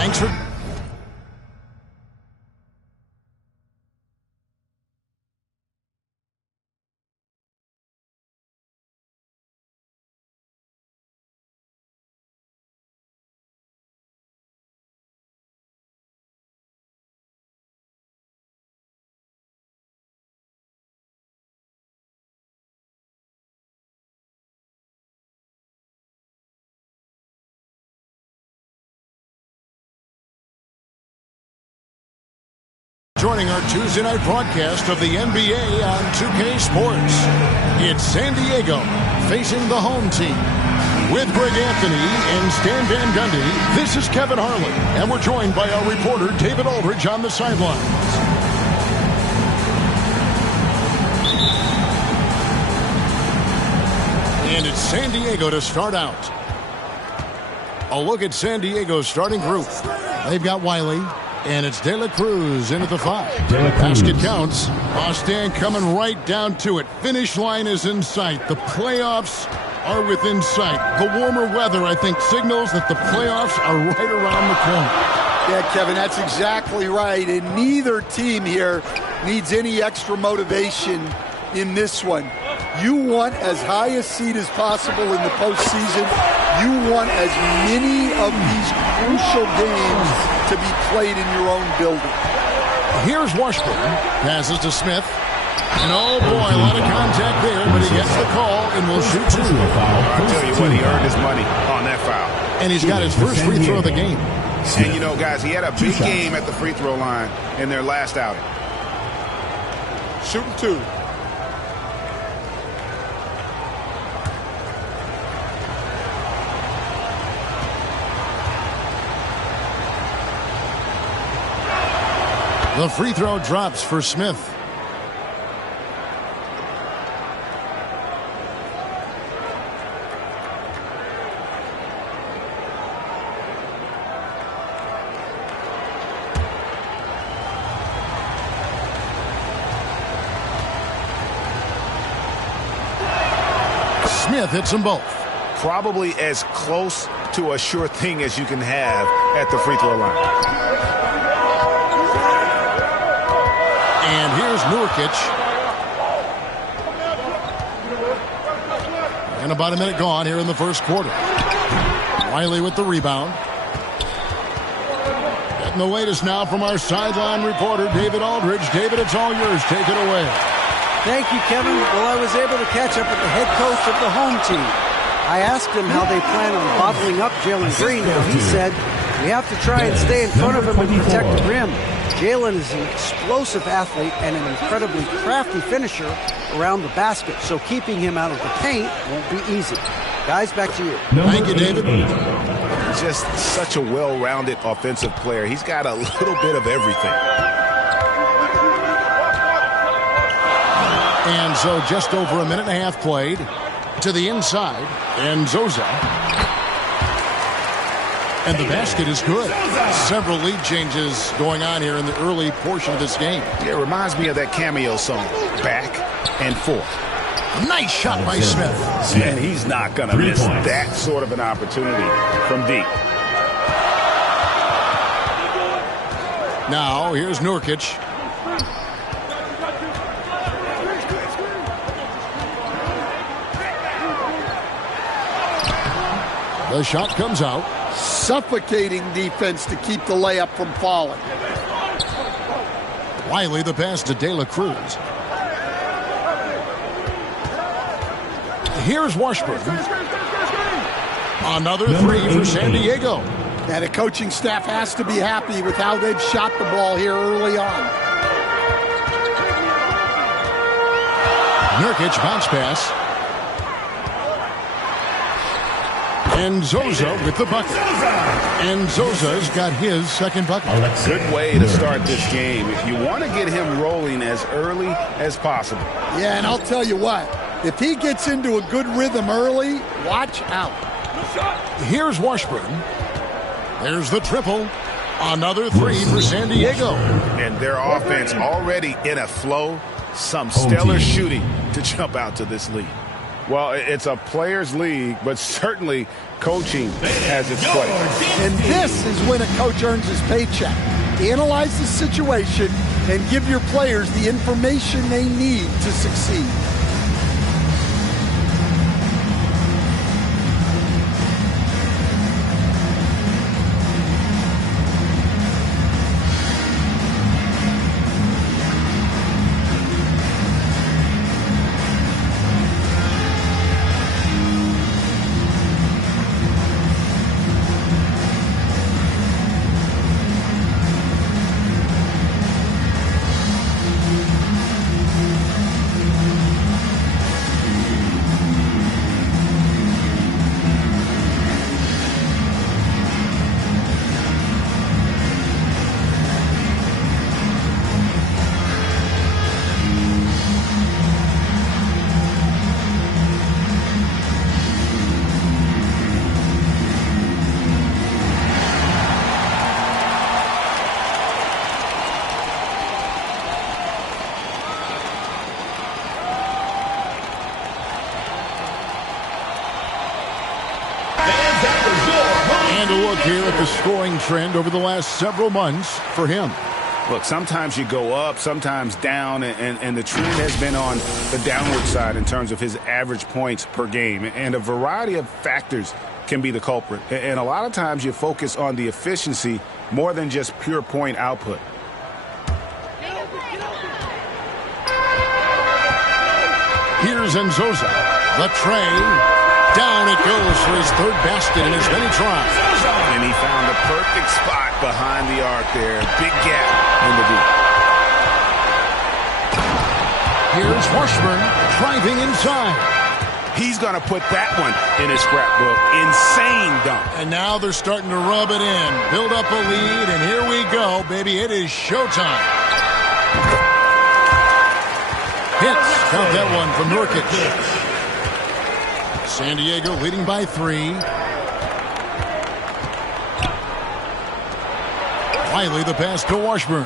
Thanks for... Joining our Tuesday night broadcast of the NBA on 2K Sports, it's San Diego facing the home team. With Greg Anthony and Stan Van Gundy, this is Kevin Harlan, and we're joined by our reporter David Aldridge on the sidelines. And it's San Diego to start out. A look at San Diego's starting group. They've got Wiley. And it's De La Cruz in at the 5. Basket counts. Stan coming right down to it. Finish line is in sight. The playoffs are within sight. The warmer weather, I think, signals that the playoffs are right around the corner. Yeah, Kevin, that's exactly right. And neither team here needs any extra motivation in this one. You want as high a seed as possible in the postseason. You want as many of these crucial games to be played in your own building. Here's Washburn. Passes to Smith. And oh boy, a lot of contact there, but he gets the call and will shoot 2. I'll tell you what, he earned his money on that foul. And he's got his first free throw of the game. And you know, guys, he had a big game at the free throw line in their last outing. Shooting 2. The free throw drops for Smith. Smith hits them both. Probably as close to a sure thing as you can have at the free throw line. And here's Nurkic. And about a minute gone here in the first quarter. Wiley with the rebound. Getting the latest now from our sideline reporter, David Aldridge. David, it's all yours. Take it away. Thank you, Kevin. Well, I was able to catch up with the head coach of the home team. I asked him how they plan on bottling up Jalen Green. Now, he said, we have to try and stay in front of him and protect the rim. Jalen is an explosive athlete and an incredibly crafty finisher around the basket, so keeping him out of the paint won't be easy. Guys, back to you. Thank you, David. Just such a well-rounded offensive player. He's got a little bit of everything. And so just over a minute and a half played to the inside, and Zoza. And the basket is good. Several lead changes going on here in the early portion of this game. Yeah, it reminds me of that cameo song, Back and Forth. Nice shot by Smith. And he's not going to miss that sort of an opportunity from deep. Now, here's Nurkic. The shot comes out. Suffocating defense to keep the layup from falling. Wiley the pass to De La Cruz. Here's Washburn. Another three for San Diego. And the coaching staff has to be happy with how they've shot the ball here early on. Nurkic bounce pass. And Zoza with the bucket. And Zoza's got his second bucket. Good way to start this game. If you want to get him rolling as early as possible. Yeah, and I'll tell you what. If he gets into a good rhythm early, watch out. Here's Washburn. There's the triple. Another three for San Diego. And their offense already in a flow. Some stellar shooting to jump out to this lead. Well, it's a players' league, but certainly coaching has its place. And this is when a coach earns his paycheck. Analyze the situation and give your players the information they need to succeed. And a look here at the scoring trend over the last several months for him. Look, sometimes you go up, sometimes down, and the trend has been on the downward side in terms of his average points per game. And a variety of factors can be the culprit. And a lot of times you focus on the efficiency more than just pure point output. Here's Enzoza. The tray. Down it goes for his third basket in as many tries. And he found the perfect spot behind the arc there. Big gap in the deep. Here's Washburn driving inside. He's going to put that one in his scrapbook. Insane dunk. And now they're starting to rub it in. Build up a lead, and here we go, baby. It is showtime. Hits. Count that one from Nurkic. San Diego leading by 3. Wiley the pass to Washburn.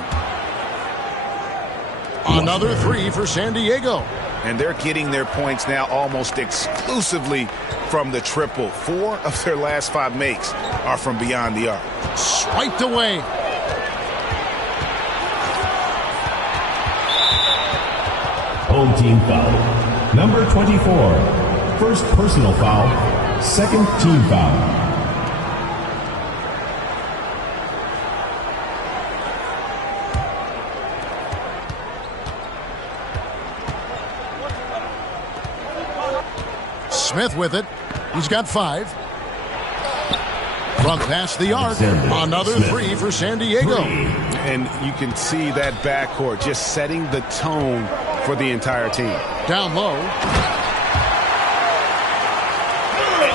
Another 3 for San Diego. And they're getting their points now almost exclusively from the triple. 4 of their last 5 makes are from beyond the arc. Swiped away. Home team foul. Number 24. First personal foul. Second team foul. Smith with it. He's got 5. From past the arc. Another 3 for San Diego. And you can see that backcourt just setting the tone for the entire team. Down low.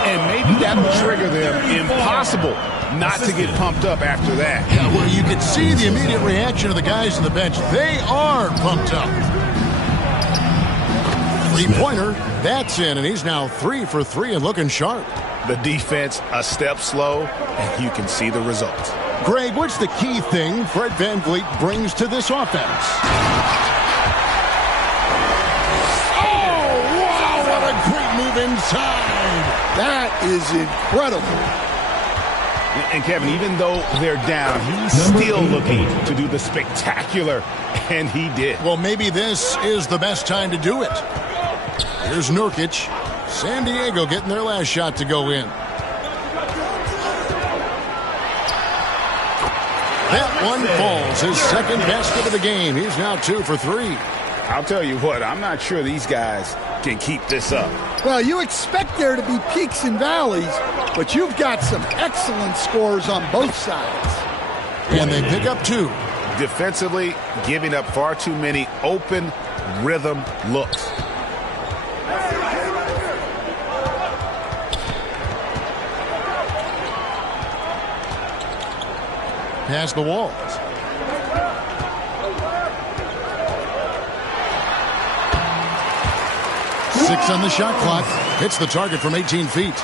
And maybe that'll trigger them. Impossible not to get pumped up after that. Yeah, well, you can see the immediate reaction of the guys on the bench. They are pumped up. Three-pointer. That's in, and he's now 3 for 3 and looking sharp. The defense a step slow, and you can see the results. Greg, what's the key thing Fred VanVleet brings to this offense? Oh, wow, what a great move inside. That is incredible. And Kevin, even though they're down, he's still looking to do the spectacular, and he did. Well, maybe this is the best time to do it. Here's Nurkic. San Diego getting their last shot to go in. That one falls. His second basket of the game. He's now 2 for 3. I'll tell you what, I'm not sure these guys can keep this up. Well, you expect there to be peaks and valleys, but you've got some excellent scores on both sides. And they pick up 2. Defensively, giving up far too many open rhythm looks. Past the walls. Six on the shot clock. Hits the target from 18 feet.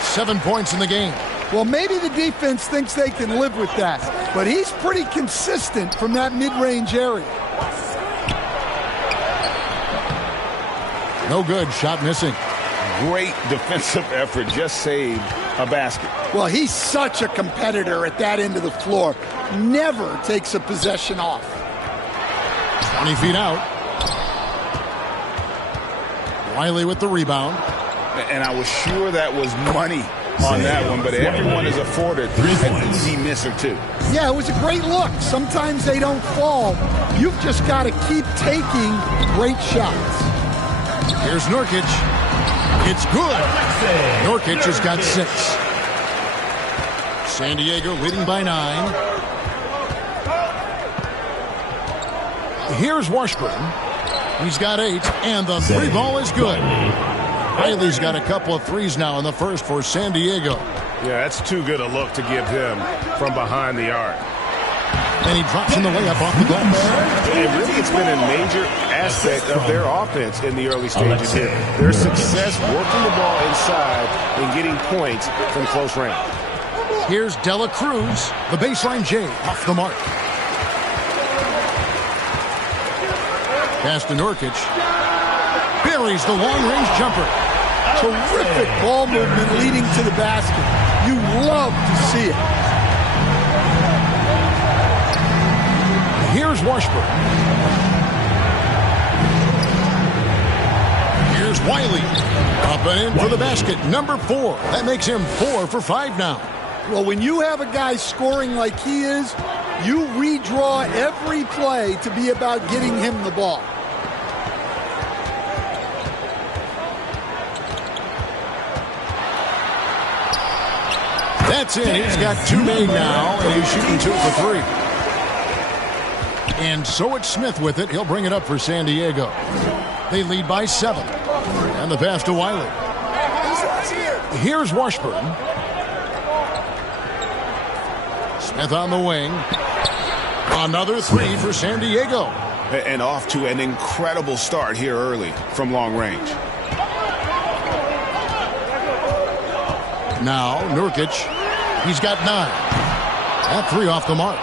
7 points in the game. Well, maybe the defense thinks they can live with that, but he's pretty consistent from that mid-range area. No good. Shot missing. great defensive effort just saved a basket. Well, he's such a competitor at that end of the floor. Never takes a possession off. 20 feet out. Wiley with the rebound. And I was sure that was money on that one, but everyone is afforded an easy miss or two. Yeah, it was a great look. Sometimes they don't fall. You've just got to keep taking great shots. Here's Nurkic. It's good. Nurkic has got 6. San Diego leading by 9. Here's Washburn. He's got 8, and the 3 ball is good. Riley's got a couple of threes now in the first for San Diego. Yeah, that's too good a look to give him from behind the arc. And he drops in the layup off the glass. And really, it's been a major aspect of their offense in the early stages here. Their success working the ball inside and getting points from close range. Here's Dela Cruz, the baseline J, off the mark. Pass to Nurkic. Buries the long-range jumper. Terrific ball movement leading to the basket. You love to see it. Here's Washburn. Here's Wiley. Up and in for the basket. Number 4. That makes him 4 for 5 now. Well, when you have a guy scoring like he is, you redraw every play to be about getting him the ball. That's it. He's got 2 made now, and he's shooting 2 for 3. And so it's Smith with it. He'll bring it up for San Diego. They lead by 7. And the pass to Wiley. Here's Washburn. Smith on the wing. Another 3 for San Diego. And off to an incredible start here early from long range. Now, Nurkic, he's got 9. That 3 off the mark.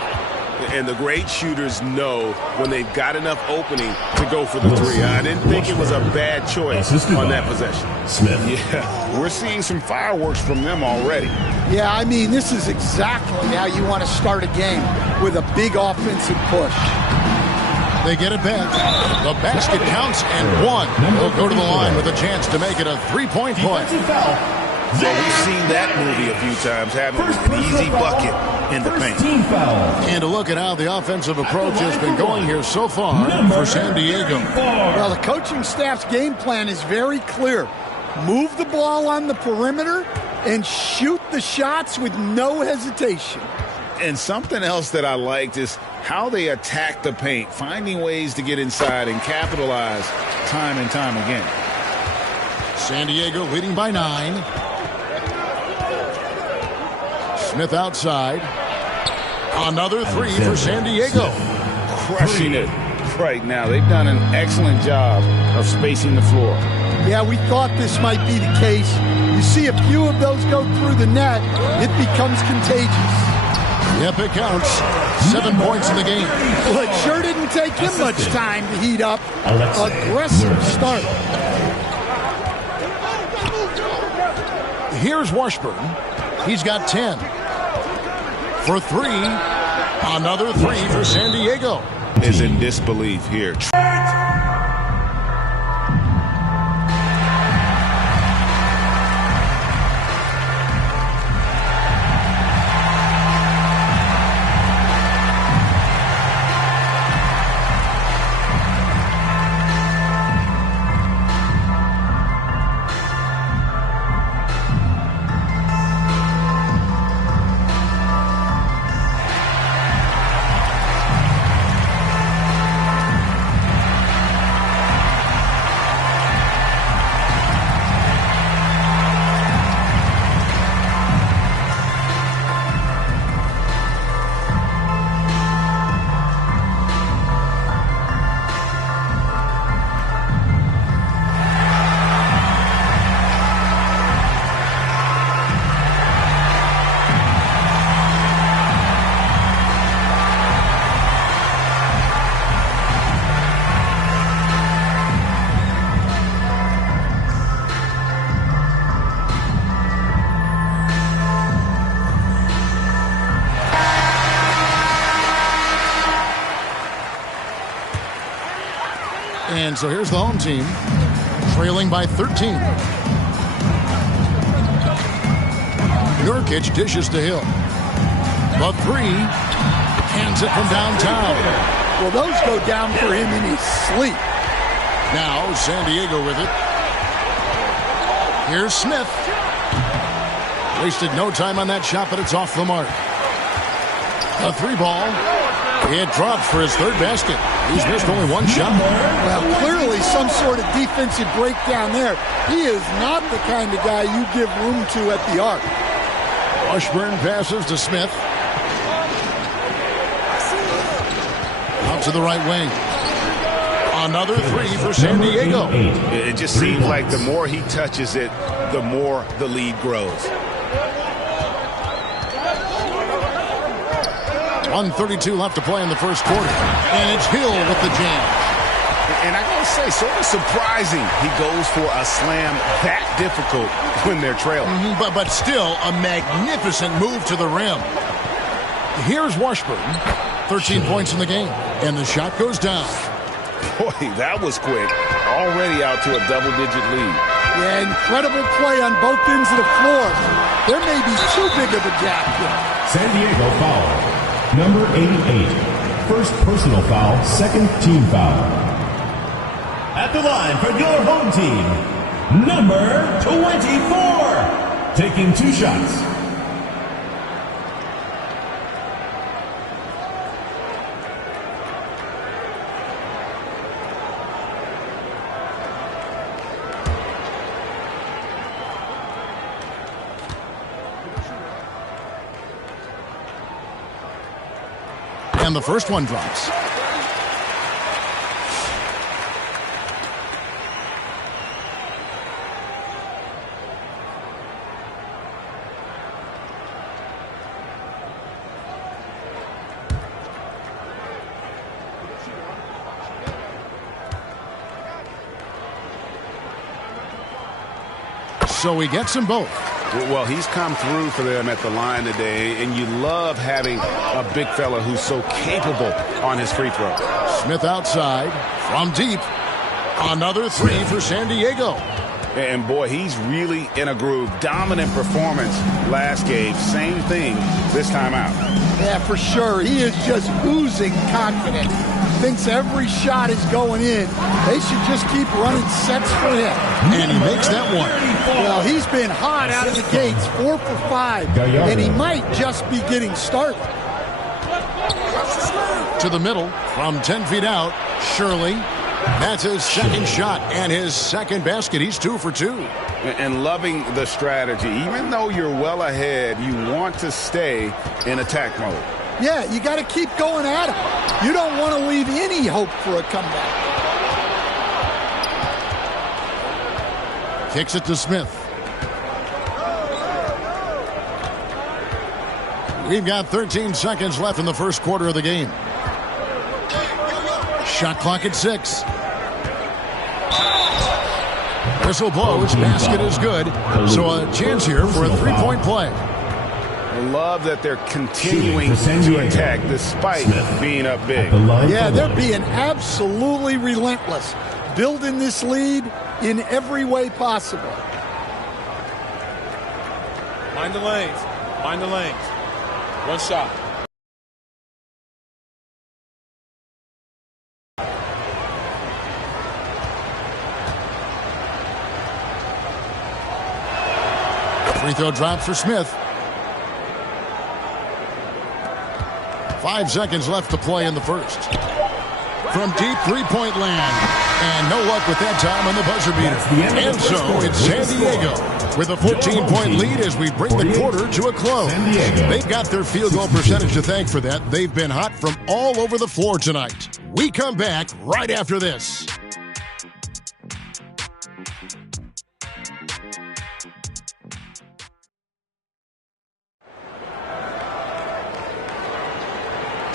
And the great shooters know when they've got enough opening to go for the 3. I didn't think it was a bad choice on that possession. Smith. Yeah, we're seeing some fireworks from them already. Yeah, I mean, this is exactly how you want to start a game, with a big offensive push. They get it back. The basket counts, and 1 will go to the line with a chance to make it a 3-point play. So we've seen that movie a few times, having an easy bucket in the paint. And to look at how the offensive approach has been going here so far for San Diego. Well, the coaching staff's game plan is very clear. Move the ball on the perimeter and shoot the shots with no hesitation. And something else that I liked is how they attack the paint, finding ways to get inside and capitalize time and time again. San Diego leading by 9. Smith outside. Another 3 for San Diego. Crushing it right now. They've done an excellent job of spacing the floor. Yeah, we thought this might be the case. You see a few of those go through the net, it becomes contagious. Yep, it counts. 7 points in the game. Well, it sure didn't take him much time to heat up. Aggressive start. Here's Washburn. He's got 10. For 3. Another 3 for San Diego. Is in disbelief here. And so here's the home team, trailing by 13. Nurkic dishes to Hill. The three, hands it from downtown. Well, those go down for him in his sleep. Now San Diego with it. Here's Smith. Wasted no time on that shot, but it's off the mark. A three ball. It drops for his third basket. He's missed only one shot. Well, clearly some sort of defensive breakdown there. He is not the kind of guy you give room to at the arc. Washburn passes to Smith. Out to the right wing. Another three for San Diego. It just seems like the more he touches it, the more the lead grows. 1:32 left to play in the first quarter. And it's Hill with the jam. And I gotta say, sort of surprising he goes for a slam that difficult when they're trailing. But still a magnificent move to the rim. Here's Washburn. 13 points in the game. And the shot goes down. Boy, that was quick. Already out to a double-digit lead. Yeah, incredible play on both ends of the floor. There may be too big of a gap here. San Diego foul. Number 88. First personal foul, second team foul. At the line for your home team, number 24. Taking two shots. And the first one drops. So he gets them both. Well, he's come through for them at the line today, and you love having a big fella who's so capable on his free throw. Smith outside from deep. Another three for San Diego. And boy, he's really in a groove. Dominant performance last game. Same thing this time out. Yeah, for sure. He is just oozing confidence. Thinks every shot is going in. They should just keep running sets for him. And he makes that one. Well, he's been hot out of the gates, 4 for 5. And he might just be getting started. To the middle from 10 feet out, Shirley. That's his second shot and his second basket. He's 2 for 2. And loving the strategy. Even though you're well ahead, you want to stay in attack mode. Yeah, you got to keep going at him. You don't want to leave any hope for a comeback. Kicks it to Smith. We've got 13 seconds left in the first quarter of the game. Shot clock at 6. Whistle blows. Basket is good. So a chance here for a three-point play. I love that they're continuing to attack despite being up big. Yeah, they're being absolutely relentless. Building this lead in every way possible. Mind the lanes. Mind the lanes. One shot. Free throw drops for Smith. 5 seconds left to play in the first. From deep three-point land. And no luck with that time on the buzzer beater. And so it's San Diego with a 14-point lead as we bring the quarter to a close. They've got their field goal percentage to thank for that. They've been hot from all over the floor tonight. We come back right after this.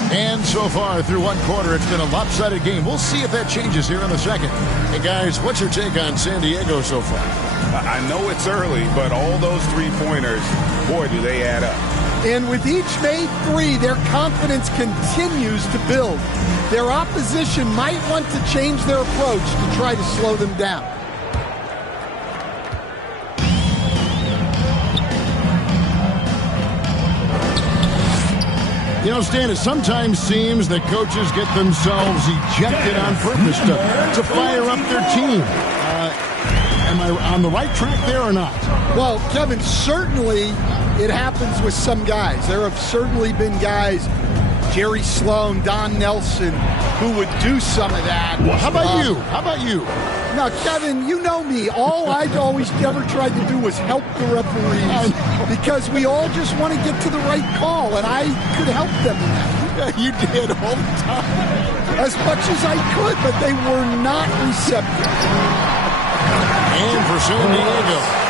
And so far through one quarter, it's been a lopsided game. We'll see if that changes here in the second. Hey, guys, what's your take on San Diego so far? I know it's early, but all those three-pointers, boy, do they add up. And with each made three, their confidence continues to build. Their opposition might want to change their approach to try to slow them down. You know, Stan, it sometimes seems that coaches get themselves ejected on purpose to fire up their team. Am I on the right track there or not? Well, Kevin, certainly it happens with some guys. There have certainly been guys, Jerry Sloan, Don Nelson, who would do some of that. Well, how about you? How about you? Now, Kevin, you know me. All I always ever tried to do was help the referees because we all just want to get to the right call, and I could help them in that. Yeah, you did all the time. As much as I could, but they were not receptive. And for San Diego.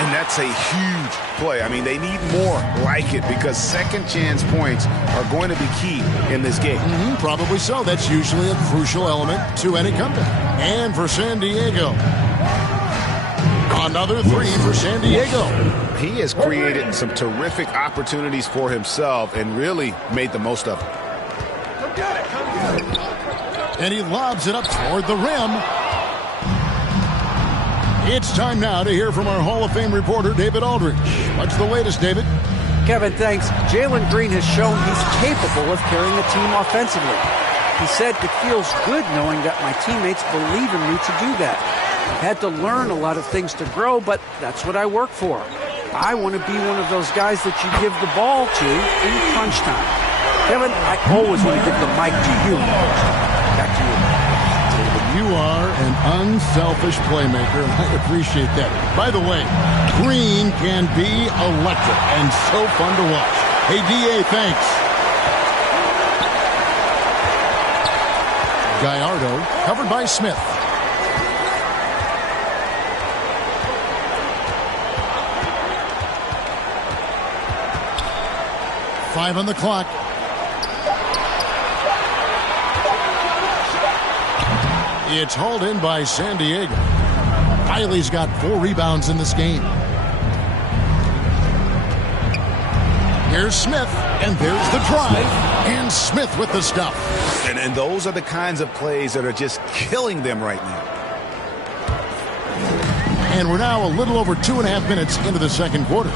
And that's a huge play. I mean, they need more like it because second chance points are going to be key in this game. Probably so. That's usually a crucial element to any comeback. And for San Diego. Another three for San Diego. He has created some terrific opportunities for himself and really made the most of it. And he lobs it up toward the rim. It's time now to hear from our Hall of Fame reporter, David Aldridge. What's the latest, David? Kevin, thanks. Jalen Green has shown he's capable of carrying the team offensively. He said it feels good knowing that my teammates believe in me to do that. I've had to learn a lot of things to grow, but that's what I work for. I want to be one of those guys that you give the ball to in crunch time. Kevin, I always want to give the mic to you. Back to you. You are an unselfish playmaker, and I appreciate that. By the way, Green can be electric and so fun to watch. Hey, D.A., thanks. Gallardo covered by Smith. Five on the clock. It's hauled in by San Diego. Wiley's got 4 rebounds in this game. Here's Smith, and there's the drive. And Smith with the stuff. And those are the kinds of plays that are just killing them right now. And we're now a little over 2.5 minutes into the second quarter.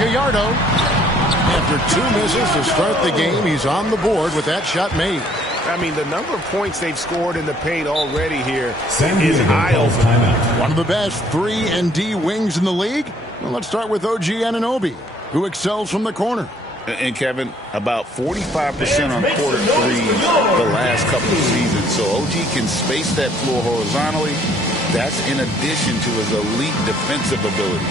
Gallardo. After 2 misses to start the game, he's on the board with that shot made. I mean, the number of points they've scored in the paint already here is high. One of the best 3-and-D wings in the league. Well, let's start with OG Anunoby, who excels from the corner. And Kevin, about 45% on quarter threes the last couple of seasons. So OG can space that floor horizontally. That's in addition to his elite defensive ability.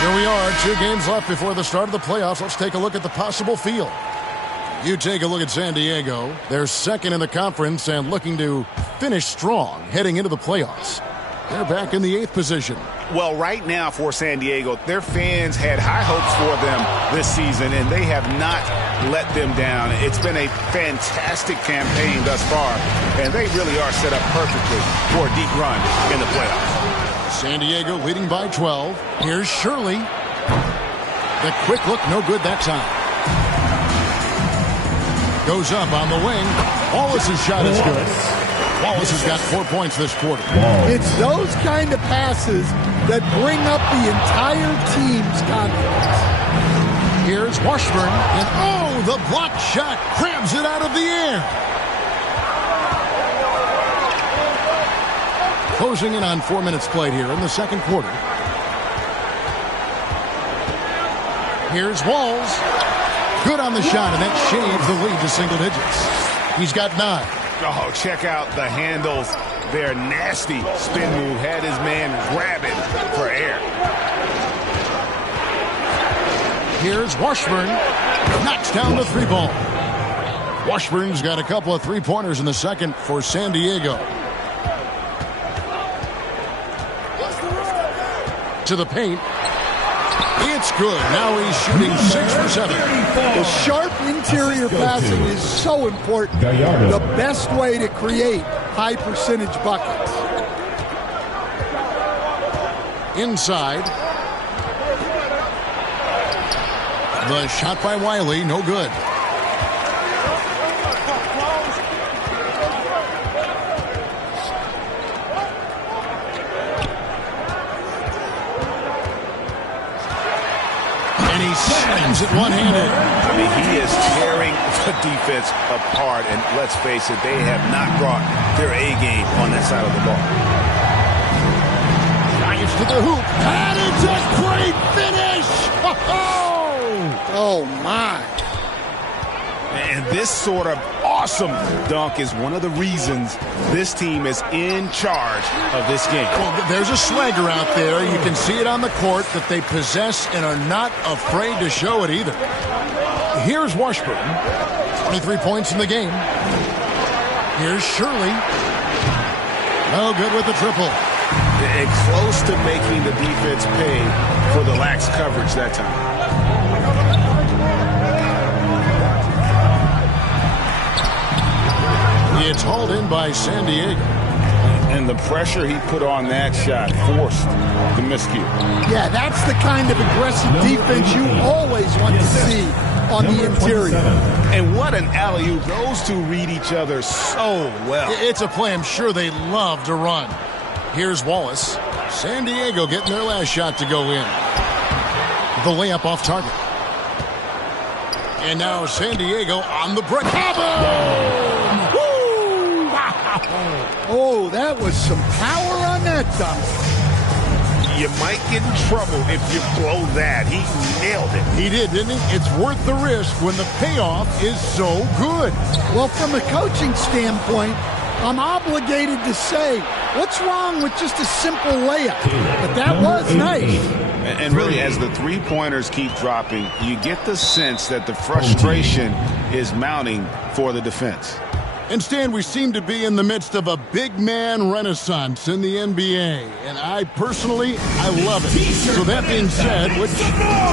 Here we are, 2 games left before the start of the playoffs. Let's take a look at the possible field. You take a look at San Diego. They're second in the conference and looking to finish strong heading into the playoffs. They're back in the 8th position. Well, right now for San Diego, their fans had high hopes for them this season, and they have not let them down. It's been a fantastic campaign thus far, and they really are set up perfectly for a deep run in the playoffs. San Diego leading by 12. Here's Shirley. The quick look, no good that time. Goes up on the wing. Wallace's shot is good. Wallace has got 4 points this quarter. It's those kind of passes that bring up the entire team's confidence. Here's Washburn, and oh, the block shot crabs it out of the air. Closing in on 4 minutes played here in the second quarter. Here's Walls. Good on the shot, and that shaves the lead to single digits. He's got 9. Oh, check out the handles. Their nasty spin move had his man grabbing for air. Here's Washburn. Knocks down the 3-ball. Washburn's got a couple of 3-pointers in the second for San Diego. To the paint. It's good. Now he's shooting 6 for 7. The sharp interior passing is so important. The best way to create high percentage buckets. Inside. The shot by Wiley, no good. And he slams it one-handed. I mean, he is tearing the defense apart. And let's face it, they have not brought their A game on that side of the ball. Drives to the hoop. And it's a great finish. Oh, my. And this sort of awesome dunk is one of the reasons this team is in charge of this game. Well, there's a swagger out there. You can see it on the court that they possess and are not afraid to show it either. Here's Washburn. 23 points in the game. Here's Shirley. No good with the triple. And close to making the defense pay for the lax coverage that time. It's hauled in by San Diego. And the pressure he put on that shot forced the miscue. Yeah, that's the kind of aggressive defense you always want to see on the interior. And what an alley-oop. Those two read each other so well. It's a play I'm sure they love to run. Here's Wallace. San Diego getting their last shot to go in. The layup off target. And now San Diego on the break. Oh, that was some power on that dunk. You might get in trouble if you blow that. He nailed it. He did, didn't he? It's worth the risk when the payoff is so good. Well, from a coaching standpoint, I'm obligated to say, what's wrong with just a simple layup? But that was nice. And really, as the three-pointers keep dropping, you get the sense that the frustration is mounting for the defense. And Stan, we seem to be in the midst of a big man renaissance in the NBA. And I personally love it. So that being said, which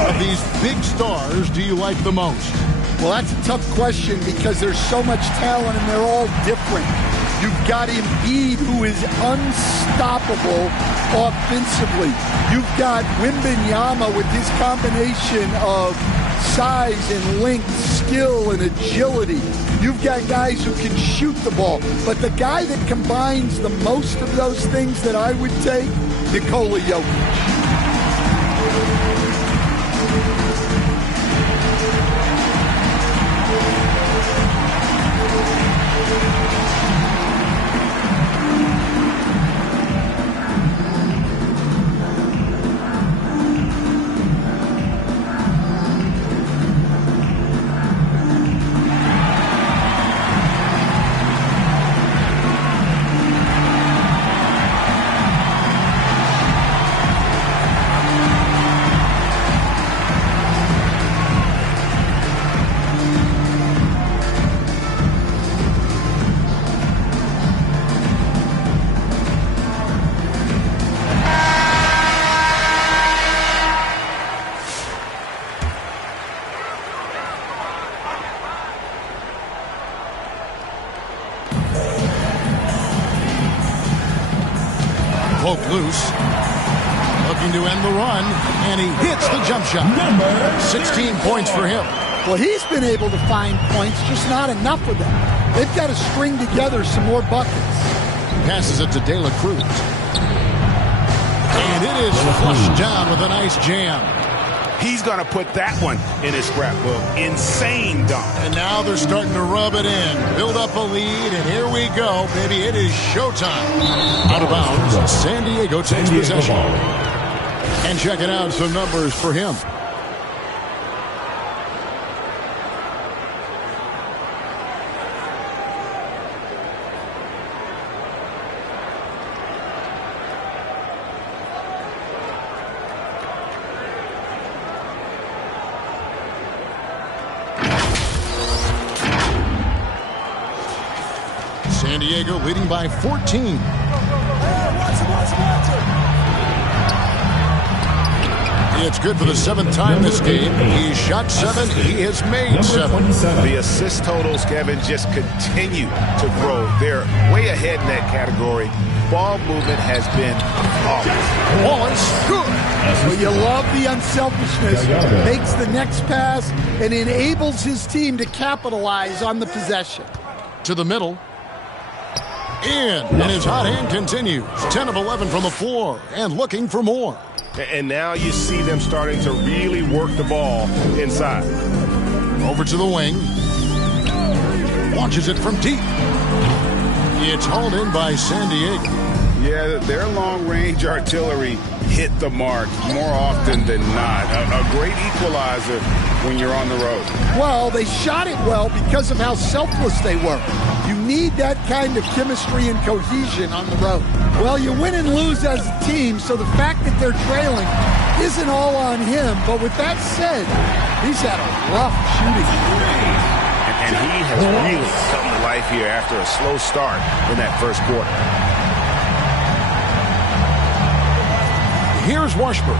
of these big stars do you like the most? Well, that's a tough question because there's so much talent and they're all different. You've got Embiid, who is unstoppable offensively. You've got Wembanyama with his combination of size and length, skill and agility. You've got guys who can shoot the ball. But the guy that combines the most of those things that I would take, Nikola Jokic. Poke loose. Looking to end the run, and he hits the jump shot. 16 points for him. Well, he's been able to find points, just not enough of them. They've got to string together some more buckets. Passes it to De La Cruz. And it is flushed down with a nice jam. He's going to put that one in his scrapbook. Insane dunk. And now they're starting to rub it in. Build up a lead, and here we go, baby. It is showtime. Out of bounds, San Diego takes possession. And checking out some numbers for him. San Diego leading by 14. It's good for the 7th time this game. He shot 7. He has made 7. The assist totals, Kevin, just continue to grow. They're way ahead in that category. Ball movement has been flawless. Wallace, good. Well, you love the unselfishness. Makes the next pass and enables his team to capitalize on the possession. To the middle. And his hot hand continues. 10 of 11 from the floor and looking for more. And now you see them starting to really work the ball inside. Over to the wing. Launches it from deep. It's hauled in by San Diego. Yeah, their long-range artillery hit the mark more often than not. A great equalizer when you're on the road. Well, they shot it well because of how selfless they were. You need that kind of chemistry and cohesion on the road. Well, you win and lose as a team, so the fact that they're trailing isn't all on him. But with that said, he's had a rough shooting. And he has really come to life here after a slow start in that first quarter. Here's Washburn.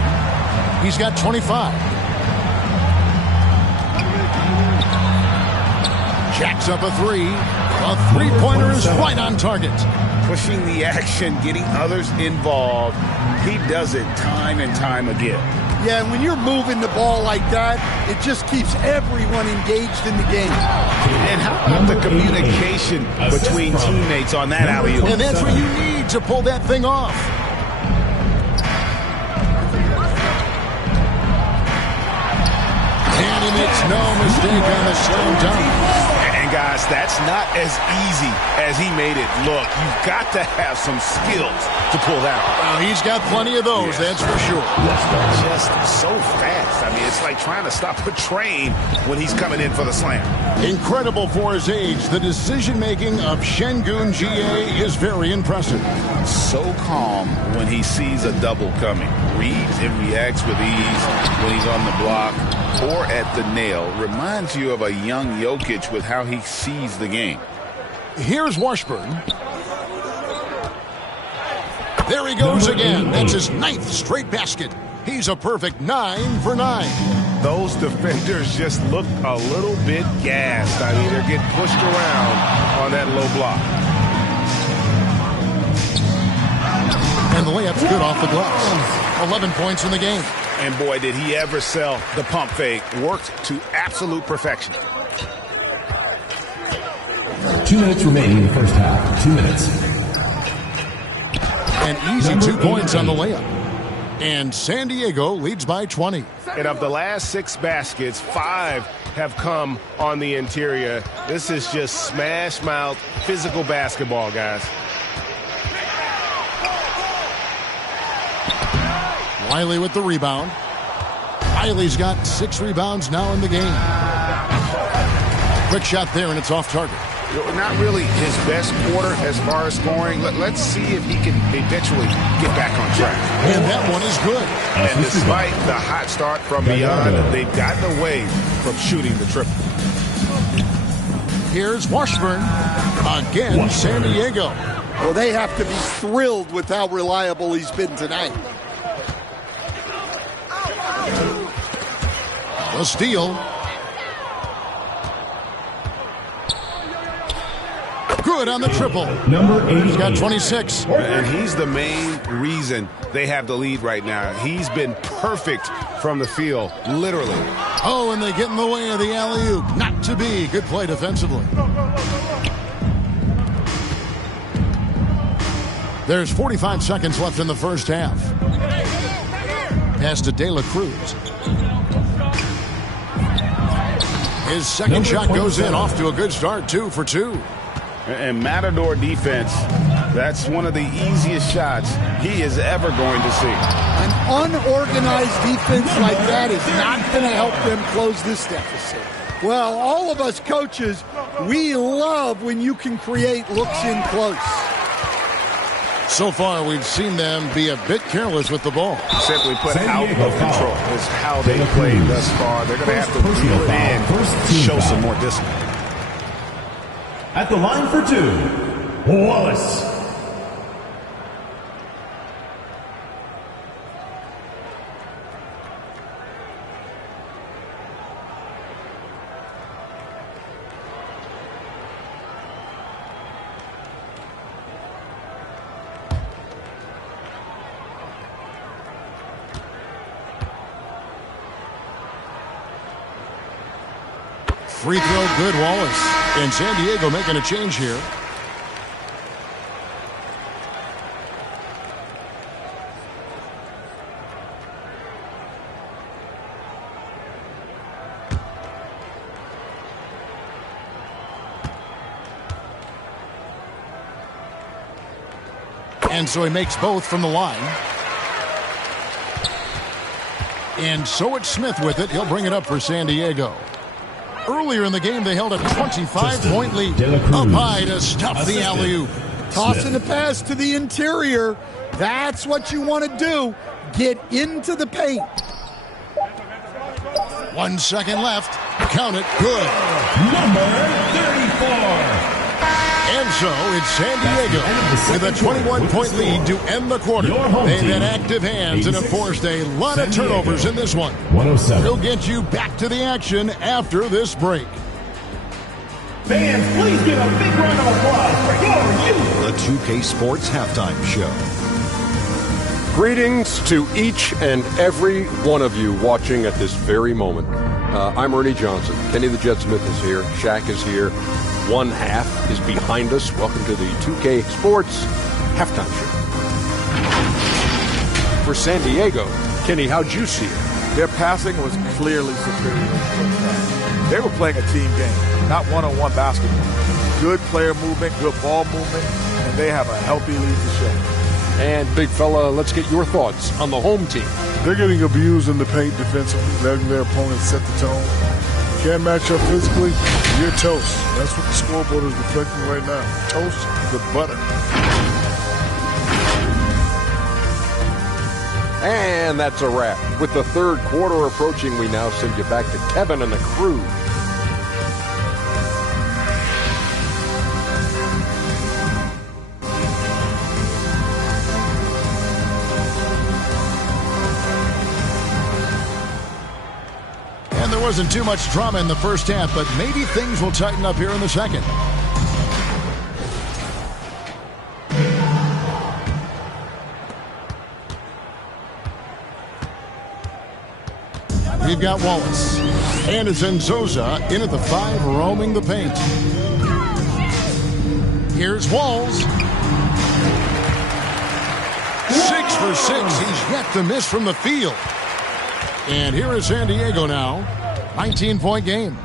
He's got 25. Jacks up a 3. A three-pointer is right on target. Pushing the action, getting others involved. He does it time and time again. Yeah, and when you're moving the ball like that, it just keeps everyone engaged in the game. And how about the communication between teammates on that alley-oop? And that's what you need to pull that thing off. And he makes no mistake on the slam dunk. And guys, that's not as easy as he made it look. You've got to have some skills to pull that off. He's got plenty of those, that's for sure. Just so fast. I mean, it's like trying to stop a train when he's coming in for the slam. Incredible for his age. The decision-making of Şengün GA is very impressive. So calm when he sees a double coming. Reads and reacts with ease when he's on the block or at the nail. Reminds you of a young Jokic with how he sees the game. Here's Washburn. There he goes again. That's his 9th straight basket. He's a perfect 9 for 9. Those defenders just look a little bit gassed. I mean, they're getting pushed around on that low block. And the layup's good off the glass. 11 points in the game. And boy, did he ever sell the pump fake. Worked to absolute perfection. 2 minutes remaining in the first half. 2 minutes. An easy 2 points on the layup. And San Diego leads by 20. And of the last 6 baskets, 5 have come on the interior. This is just smash mouth physical basketball, guys. Wiley with the rebound. Wiley's got 6 rebounds now in the game. Quick shot there, and it's off target. Not really his best quarter as far as scoring. Let's see if he can eventually get back on track. And that one is good. And despite the hot start from beyond, they've gotten away from shooting the triple. Here's Washburn. Again, San Diego. Well, they have to be thrilled with how reliable he's been tonight. The steal. Good on the triple. Number 8. He's got 26. And he's the main reason they have the lead right now. He's been perfect from the field, literally. Oh, and they get in the way of the alley-oop. Not to be. Good play defensively. There's 45 seconds left in the first half. Pass to De La Cruz. His second shot goes in, off to a good start, 2 for 2. And Matador defense, that's one of the easiest shots he is ever going to see. An unorganized defense like that is not going to help them close this deficit. Well, all of us coaches, we love when you can create looks in close. So far, we've seen them be a bit careless with the ball. Simply put, out of control is how they played thus far. They're going to have to reel it in and show some more discipline. At the line for 2, Wallace. Free throw good, Wallace. And San Diego making a change here. And so he makes both from the line. And so it's Smith with it. He'll bring it up for San Diego. Earlier in the game, they held a 25-point lead. Up high to stop the alley-oop. Tossing the pass to the interior. That's what you want to do. Get into the paint. 1 second left. Count it. Good. Number 34. And so it's San Diego with a 21-point lead to end the quarter. They've had active hands and have forced a lot of turnovers in this one. 107. We'll get you back to the action after this break. Fans, please give a big round of applause for your youth. The 2K Sports Halftime Show. Greetings to each and every one of you watching at this very moment. I'm Ernie Johnson. Kenny the Jet Smith is here. Shaq is here. One half is behind us. Welcome to the 2K Sports Halftime Show. For San Diego, Kenny, how'd you see it? Their passing was clearly superior. They were playing a team game, not one-on-one basketball. Good player movement, good ball movement, and they have a healthy lead to show. And big fella, let's get your thoughts on the home team. They're getting abused in the paint defensively, letting their opponents set the tone. Can't match up physically, you're toast. That's what the scoreboard is reflecting right now. Toast the butter. And that's a wrap. With the third quarter approaching, we now send you back to Kevin and the crew. There wasn't too much drama in the first half, but maybe things will tighten up here in the second. We've got Wallace. And it's Nzosa in at the 5, roaming the paint. Here's Walls. 6 for 6. He's yet to miss from the field. And here is San Diego now. 19-point game.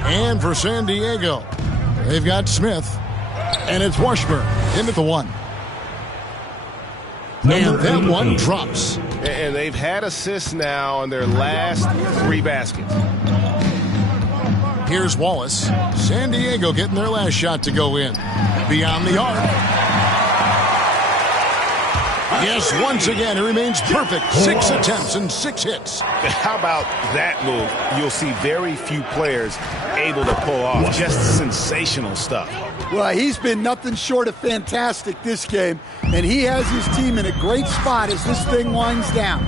And for San Diego, they've got Smith. And it's Washburn in at the 1. And that one drops. And they've had assists now on their last 3 baskets. Here's Wallace. San Diego getting their last shot to go in. Beyond the arc. Yes, once again, it remains perfect. 6 attempts and 6 hits. How about that move? You'll see very few players able to pull off just sensational stuff. Well, he's been nothing short of fantastic this game, and he has his team in a great spot as this thing winds down.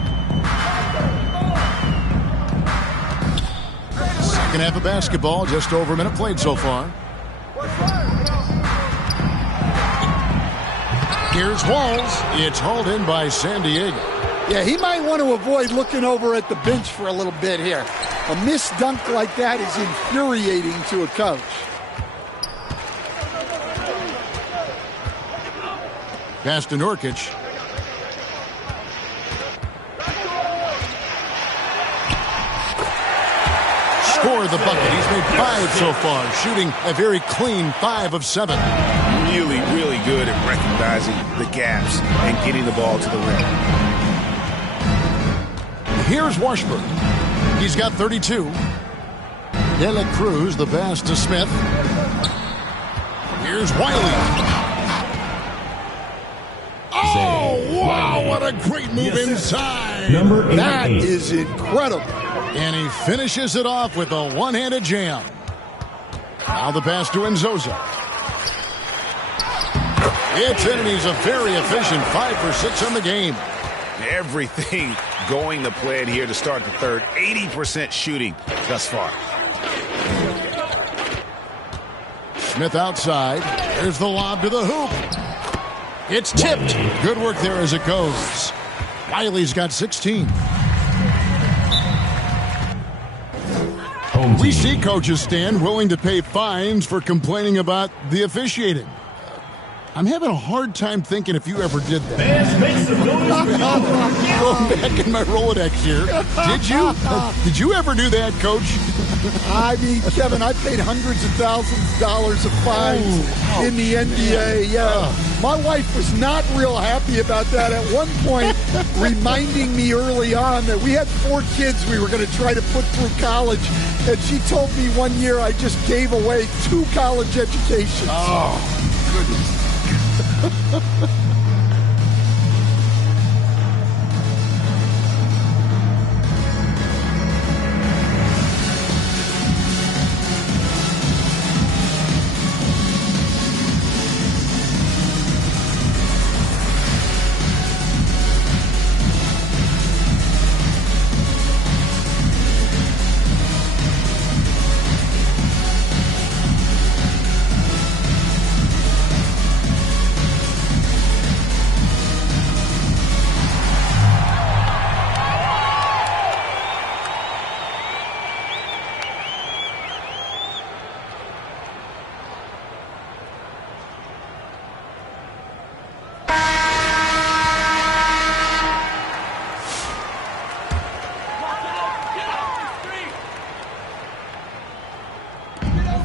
Second half of basketball, just over a minute played so far. Here's Walls. It's hauled in by San Diego. Yeah, he might want to avoid looking over at the bench for a little bit here. A missed dunk like that is infuriating to a coach. Pass to Nurkic. Score the bucket. He's made 5 so far, shooting a very clean 5 of 7. Really, really good at recognizing the gaps and getting the ball to the rim. Here's Washburn. He's got 32. De La Cruz, the pass to Smith. Here's Wiley. Oh, wow, what a great move inside. Number 88. That is incredible. And he finishes it off with a one-handed jam. Now the pass to Nzosa. It's in, and he's a very efficient 5 for 6 on the game. Everything going to plan here to start the third. 80% shooting thus far. Smith outside. There's the lob to the hoop. It's tipped. Good work there as it goes. Wiley's got 16. We see coaches stand willing to pay fines for complaining about the officiating. I'm having a hard time thinking if you ever did that. Going back in my Rolodex here. Did you? Did you ever do that, Coach? I mean, Kevin, I paid hundreds of thousands of dollars of fines in the NBA. Yeah. My wife was not real happy about that at one point, reminding me early on that we had 4 kids we were going to try to put through college. And she told me one year I just gave away 2 college educations. Oh, goodness.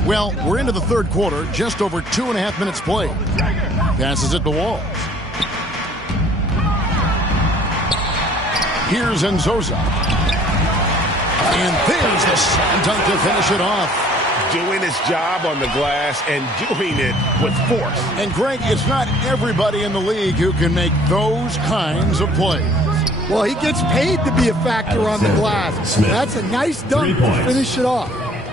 Well, we're into the third quarter, just over 2.5 minutes played. Passes it to Walls. Here's Nzosa. And there's the slam dunk to finish it off. Doing his job on the glass and doing it with force. And Greg, it's not everybody in the league who can make those kinds of plays. Well, he gets paid to be a factor on the glass. That's a nice dunk to finish it off.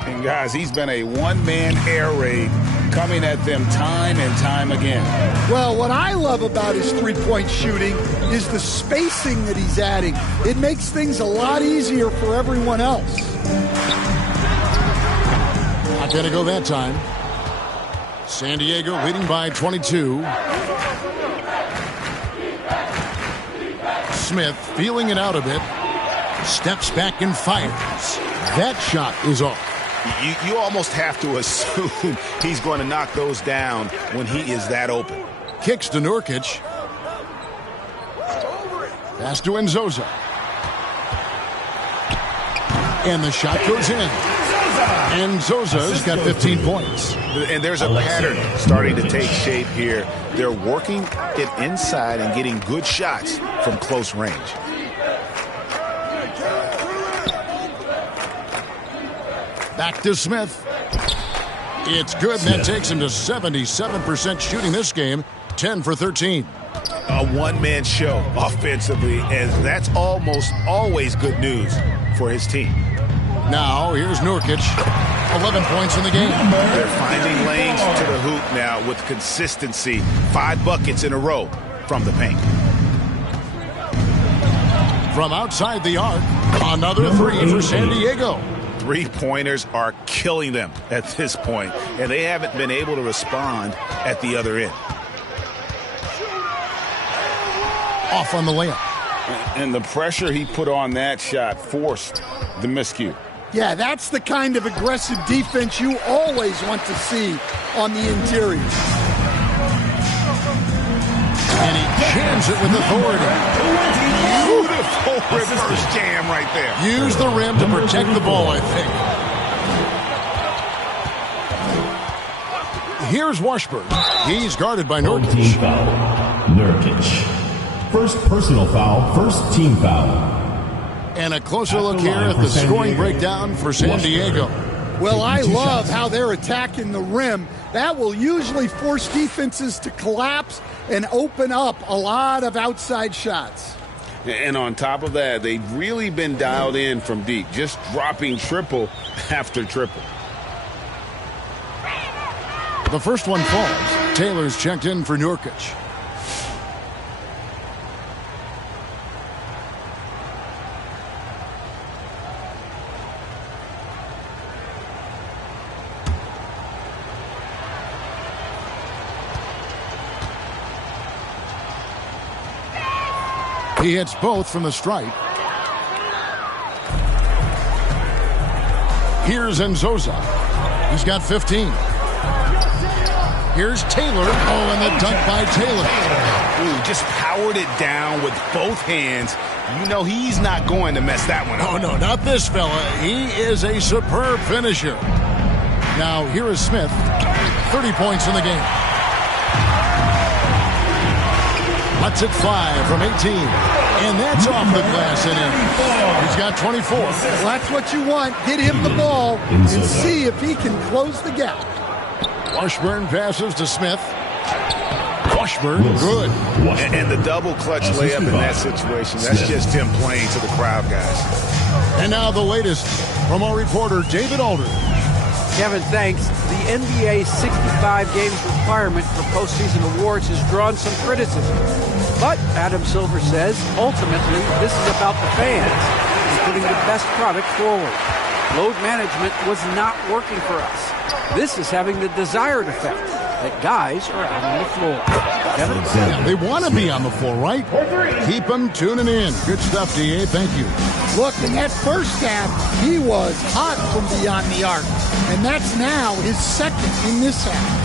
And guys, he's been a one-man air raid coming at them time and time again. Well, what I love about his three-point shooting is the spacing that he's adding. It makes things a lot easier for everyone else. Not going to go that time. San Diego leading by 22. Smith feeling it out a bit. Steps back and fires. That shot is off. You almost have to assume he's going to knock those down when he is that open. Kicks to Nurkic. Pass to Nzosa. And the shot goes in. Nzosa's got 15 points. And there's a pattern starting to take shape here. They're working it inside and getting good shots from close range. Back to Smith. It's good, and that takes him to 77% shooting this game, 10 for 13. A one-man show offensively, and that's almost always good news for his team. Now, here's Nurkic, 11 points in the game. They're finding lanes to the hoop now with consistency. 5 buckets in a row from the paint. From outside the arc, another 3 for San Diego. Three-pointers are killing them at this point, and they haven't been able to respond at the other end. off on the layup. And the pressure he put on that shot forced the miscue. Yeah, that's the kind of aggressive defense you always want to see on the interior. And he jams it with authority. Beautiful reverse jam right there. Use the rim to protect the ball, I think. Here's Washburn. He's guarded by Team Nurkic. foul. Nurkic. First personal foul, first team foul. And a closer look here at the scoring breakdown for San Diego. Well, I love how they're attacking the rim. That will usually force defenses to collapse and open up a lot of outside shots. And on top of that, they've really been dialed in from deep, just dropping triple after triple. The first one falls. Taylor's checked in for Nurkic. He hits both from the stripe. Here's Nzosa. He's got 15. Here's Taylor. Oh, and the dunk by Taylor. Ooh, just powered it down with both hands. You know he's not going to mess that one up. Oh, no, not this fella. He is a superb finisher. Now, here is Smith. 30 points in the game. Let's it 5 from 18. And that's off the glass and in. He's got 24. Well, that's what you want. Get him the ball and see if he can close the gap. Washburn passes to Smith. Washburn, good. And the double clutch layup in that situation, that's just him playing to the crowd, guys. And now the latest from our reporter, David Aldridge. Kevin, thanks. The NBA 65 games requirement for postseason awards has drawn some criticism. But Adam Silver says, ultimately, this is about the fans and putting the best product forward. Load management was not working for us. This is having the desired effect, that guys are out on the floor. Kevin? Yeah, they want to be on the floor, right? Keep them tuning in. Good stuff, D.A. Thank you. Look, in that first half, he was hot from beyond the arc. And that's now his second in this half.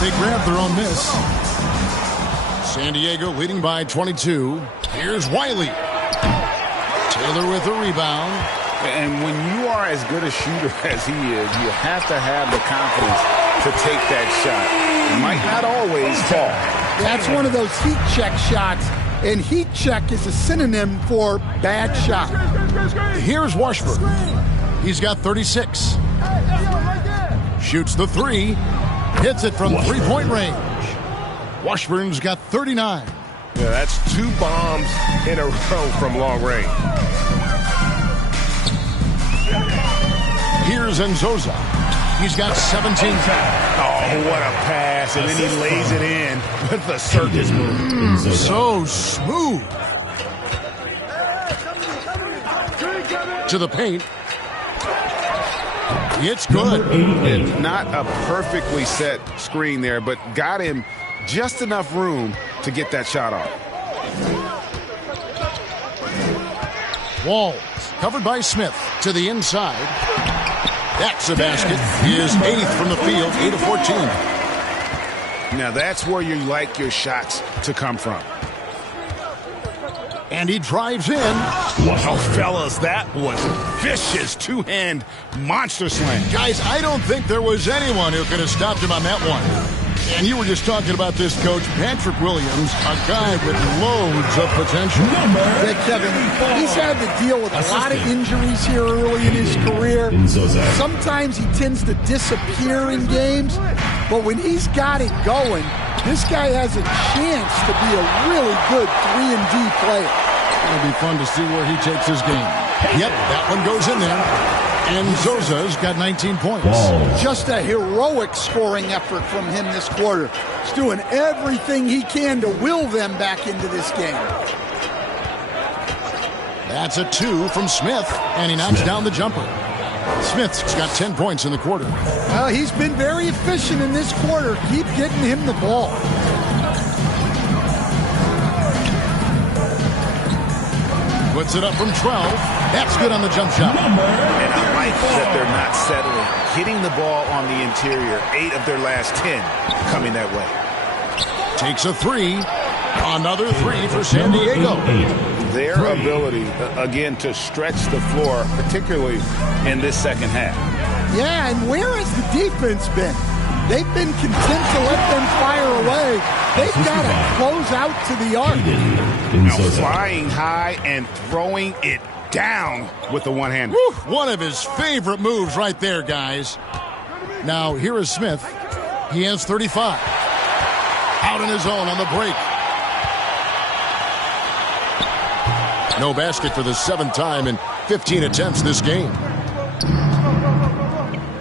They grab their own miss. San Diego leading by 22. Here's Wiley. Taylor with a rebound. And when you are as good a shooter as he is, you have to have the confidence to take that shot. It might not always fall. That's one of those heat check shots, and heat check is a synonym for bad shot. Here's Washburn. He's got 36. Shoots the three. Hits it from three-point range. Washburn's got 39. Yeah, that's 2 bombs in a row from long range. Here's Nzosa. He's got 17. Oh, what a pass. And then he lays it in with the circus move. So smooth. To the paint. It's good. It's not a perfectly set screen there, but got him just enough room to get that shot off. Walls covered by Smith to the inside. That's a basket. He is 8th from the field, 8 of 14. Now that's where you like your shots to come from. And he drives in. Wow, fellas, that was vicious two-hand monster slam. Guys, I don't think there was anyone who could have stopped him on that one. And you were just talking about this coach, Patrick Williams, a guy with loads of potential. Yeah, Kevin, he's had to deal with a lot of injuries here early in his career. Sometimes he tends to disappear in games, but when he's got it going, this guy has a chance to be a really good 3-and-D player. It'll be fun to see where he takes his game. Yep, that one goes in there. And Zoza's got 19 points. Just a heroic scoring effort from him this quarter. He's doing everything he can to will them back into this game. That's a 2 from Smith, and he knocks down the jumper. Smith's got 10 points in the quarter. Well, he's been very efficient in this quarter. Keep getting him the ball. Puts it up from 12. That's good on the jump shot. And I like that they're not settling. Hitting the ball on the interior. 8 of their last 10 coming that way. Takes a 3. Another 3 for San Diego. Their ability, again, to stretch the floor, particularly in this second half. Yeah, and where has the defense been? They've been content to let them fire away. They've got to close out to the arc. Now flying high and throwing it down with the one-hander. One of his favorite moves right there, guys. Now, here is Smith. He has 35. Out on his own on the break. No basket for the 7th time in 15 attempts this game.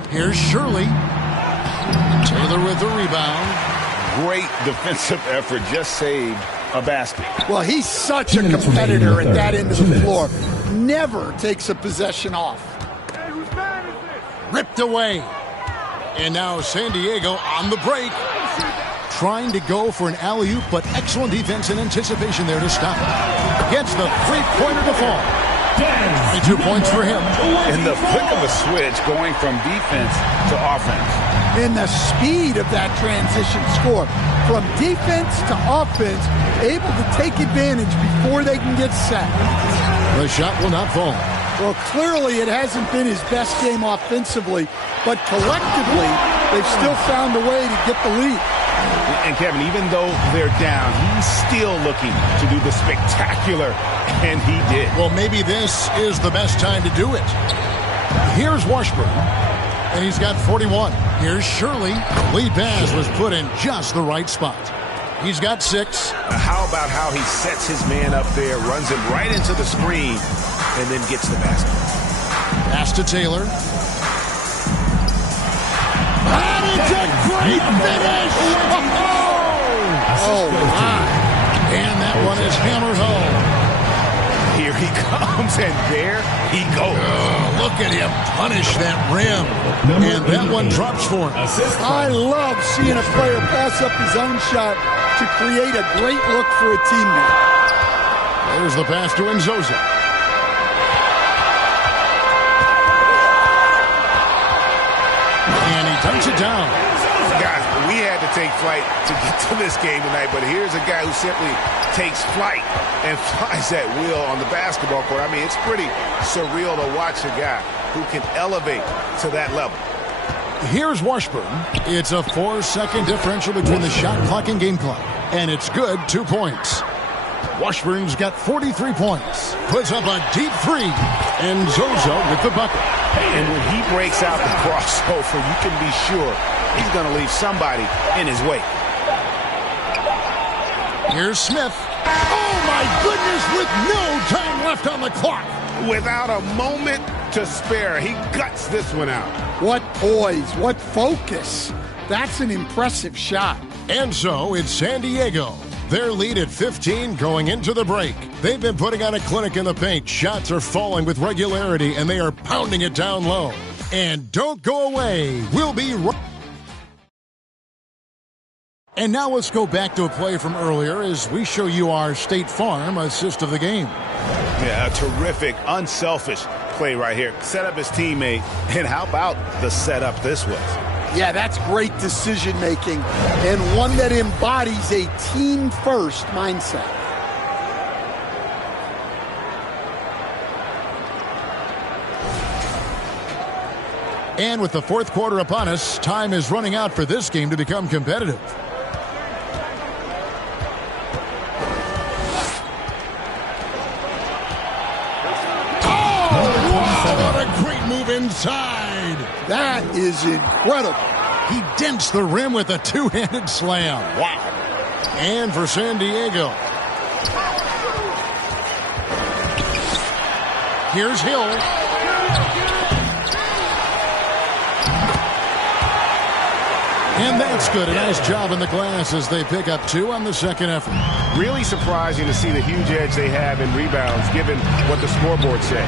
Here's Shirley. Taylor with the rebound. Great defensive effort. Just saved a basket. Well, he's such a competitor at that end of the floor. Never takes a possession off. Ripped away. And now San Diego on the break. Trying to go for an alley-oop, but excellent defense and anticipation there to stop it. Gets the three-pointer to fall. 22 points for him. In the flick of a switch, going from defense to offense. And the speed of that transition score. From defense to offense, able to take advantage before they can get set. The shot will not fall. Well, clearly it hasn't been his best game offensively, but collectively, they've still found a way to get the lead. And Kevin, even though they're down, he's still looking to do the spectacular, and he did. Well, maybe this is the best time to do it. Here's Washburn, and he's got 41. Here's Shirley. Lead pass was put in just the right spot. He's got 6. How about how he sets his man up there, runs him right into the screen, and then gets the basket. Pass to Taylor. And it's a great finish! Oh, my. And that one is hammered home. Here he comes, and there he goes. Oh, look at him punish that rim. And that one drops for him. I love seeing a player pass up his own shot to create a great look for a teammate. There's the pass to Nzosa. And he dunks it down. Guys, we had to take flight to get to this game tonight, but here's a guy who simply takes flight and flies that wheel on the basketball court. I mean, it's pretty surreal to watch a guy who can elevate to that level. Here's Washburn. It's a 4-second differential between the shot clock and game clock. And it's good, 2 points. Washburn's got 43 points. Puts up a deep 3. And Zozo with the bucket. And when he breaks out the crossover, you can be sure he's going to leave somebody in his wake. Here's Smith. Oh, my goodness, with no time left on the clock. Without a moment to spare, he guts this one out. What poise, what focus. That's an impressive shot. And so it's San Diego. Their lead at 15 going into the break. They've been putting on a clinic in the paint. Shots are falling with regularity, and they are pounding it down low. And don't go away. We'll be right. And now let's go back to a play from earlier as we show you our State Farm assist of the game. Yeah, a terrific, unselfish play right here. Set up his teammate, and how about the setup this was? Yeah, that's great decision-making and one that embodies a team-first mindset. And with the fourth quarter upon us, time is running out for this game to become competitive. Inside. That is incredible. He dents the rim with a two-handed slam. Wow. And for San Diego. Here's Hill. And that's good. A nice job in the glass as they pick up 2 on the second effort. Really surprising to see the huge edge they have in rebounds given what the scoreboard says.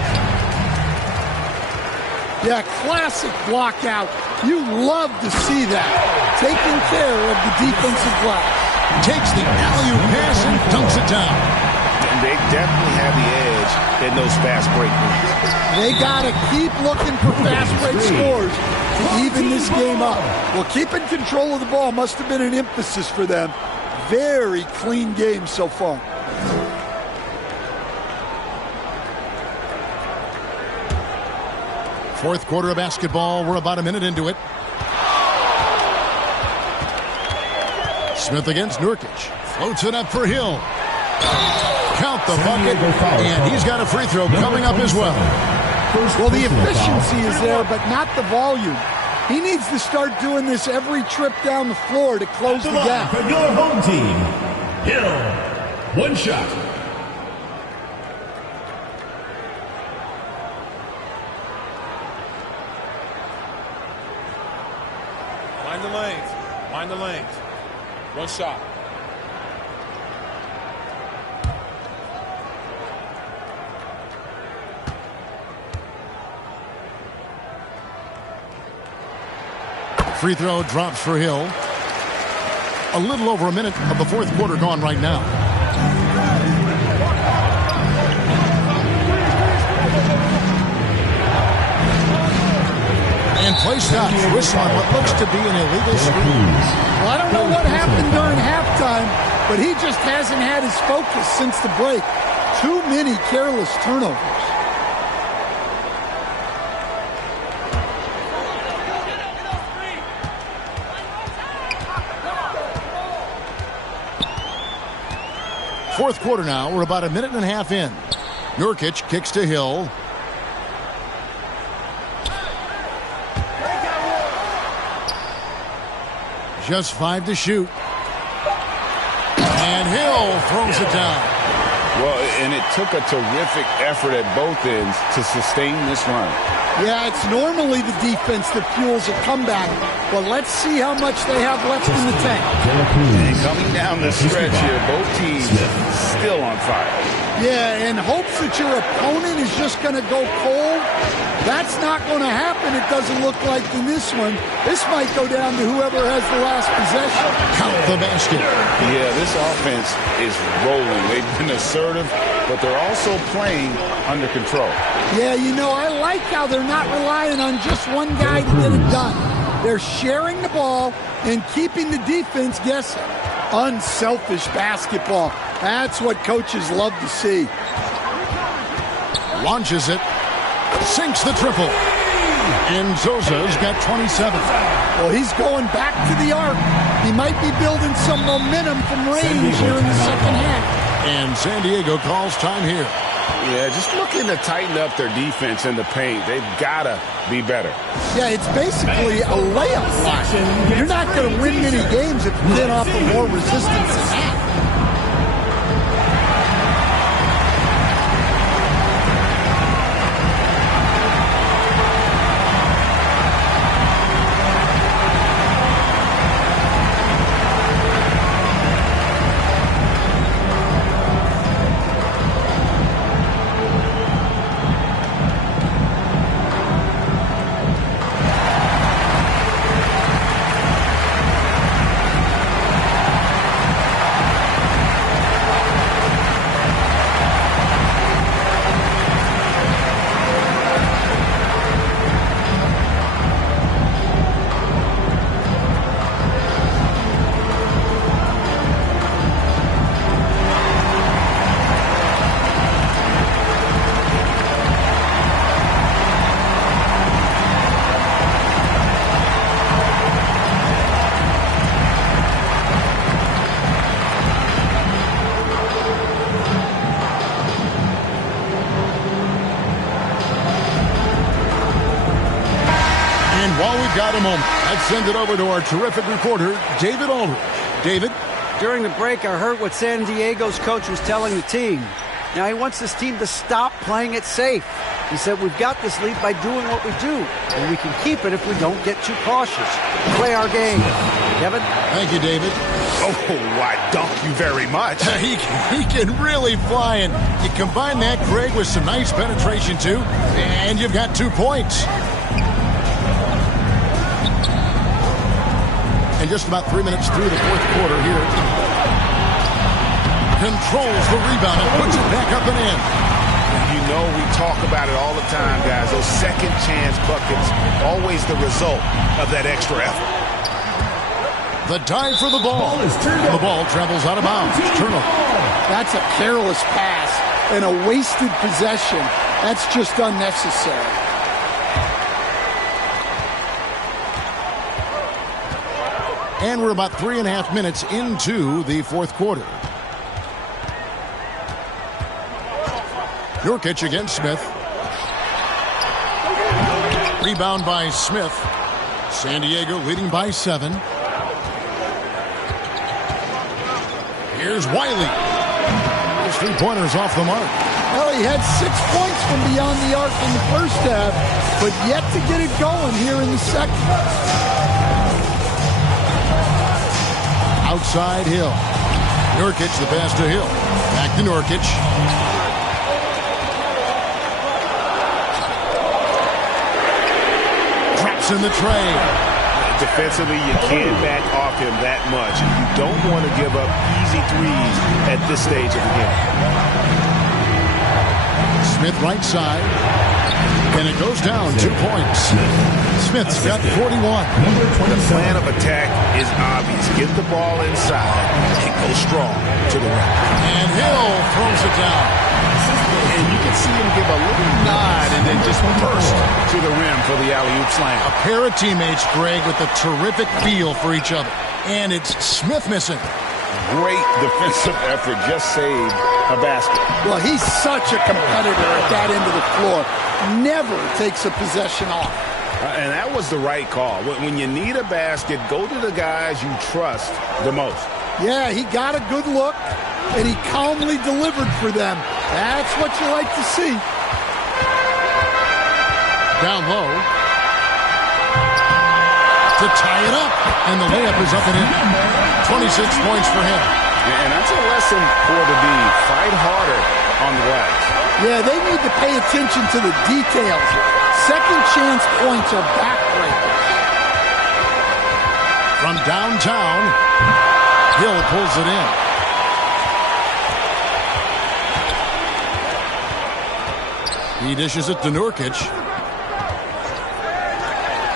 Yeah, classic block out. You love to see that. Taking care of the defensive glass. Takes the alley-oop pass and dunks it down. And they definitely have the edge in those fast break moves. They got to keep looking for fast break scores to even this game up. Well, keeping control of the ball must have been an emphasis for them. Very clean game so far. Fourth quarter of basketball. We're about a minute into it. Smith against Nurkic. Floats it up for Hill. Count the bucket. And he's got a free throw coming up as well. Well, the efficiency is there, but not the volume. He needs to start doing this every trip down the floor to close the gap. For your home team, Hill. One shot. Mind the lanes. Mind the lanes. One shot. Free throw drops for Hill. A little over a minute of the fourth quarter gone right now. And play stops. Whistle on what looks to be an illegal screen. Well, I don't know what happened during halftime, but he just hasn't had his focus since the break. Too many careless turnovers. Fourth quarter now. We're about a minute and a half in. Nurkic kicks to Hill. Just 5 to shoot. And Hill throws it down. Well, and it took a terrific effort at both ends to sustain this run. Yeah, it's normally the defense that fuels a comeback. But let's see how much they have left in the tank. And coming down the stretch here, both teams still on fire. Yeah, and hopes that your opponent is just going to go cold. That's not going to happen, it doesn't look like in this one. This might go down to whoever has the last possession. Count the basket. Yeah, this offense is rolling. They've been assertive, but they're also playing under control. Yeah, you know, I like how they're not relying on just one guy to get it done. They're sharing the ball and keeping the defense guessing. Unselfish basketball. That's what coaches love to see. Launches it. Sinks the triple. And Zoza's got 27. Well, he's going back to the arc. He might be building some momentum from range here in the second half. And San Diego calls time here. Yeah, just looking to tighten up their defense in the paint. They've got to be better. Yeah, it's basically a layup line. You're not going to win many games if you can't offer more resistance than that. Got a moment. Let's send it over to our terrific reporter, David Aldridge. David? During the break, I heard what San Diego's coach was telling the team. Now, he wants this team to stop playing it safe. He said, we've got this lead by doing what we do, and we can keep it if we don't get too cautious. Play our game. Kevin? Thank you, David. Oh, why, dunk you very much. He can really fly, and you combine that, Greg, with some nice penetration, too, and you've got 2 points. And just about 3 minutes through the fourth quarter here. Controls the rebound and puts it back up and in. You know we talk about it all the time, guys. Those second chance buckets, always the result of that extra effort. The dive for the ball. The ball travels out of bounds. Turnover. That's a careless pass and a wasted possession. That's just unnecessary. And we're about 3.5 minutes into the fourth quarter. Nurkic against Smith. Rebound by Smith. San Diego leading by 7. Here's Wiley. His 3-pointers off the mark. Well, he had 6 points from beyond the arc in the first half, but yet to get it going here in the second. Outside Hill. Nurkic, the pass to Hill. Back to Nurkic. Traps in the tray. Defensively, you can't back off him that much. You don't want to give up easy threes at this stage of the game. Smith right side. And it goes down 2 points. Smith's got 41. The plan of attack is obvious. Get the ball inside and go strong to the rim. And Hill throws it down. And you can see him give a little nod and then just burst to the rim for the alley-oop slam. A pair of teammates, Greg, with a terrific feel for each other. And it's Smith missing. Great defensive effort. Just saved a basket. Well, he's such a competitor at that end of the floor. Never takes a possession off. And that was the right call. When you need a basket, go to the guys you trust the most. Yeah, he got a good look, and he calmly delivered for them. That's what you like to see. Down low. To tie it up. And the layup is up and in. 26 points for him. And that's a lesson for the D. Fight harder on the glass. Yeah, they need to pay attention to the details. Second chance points are backbreakers. From downtown, Hill pulls it in. He dishes it to Nurkic.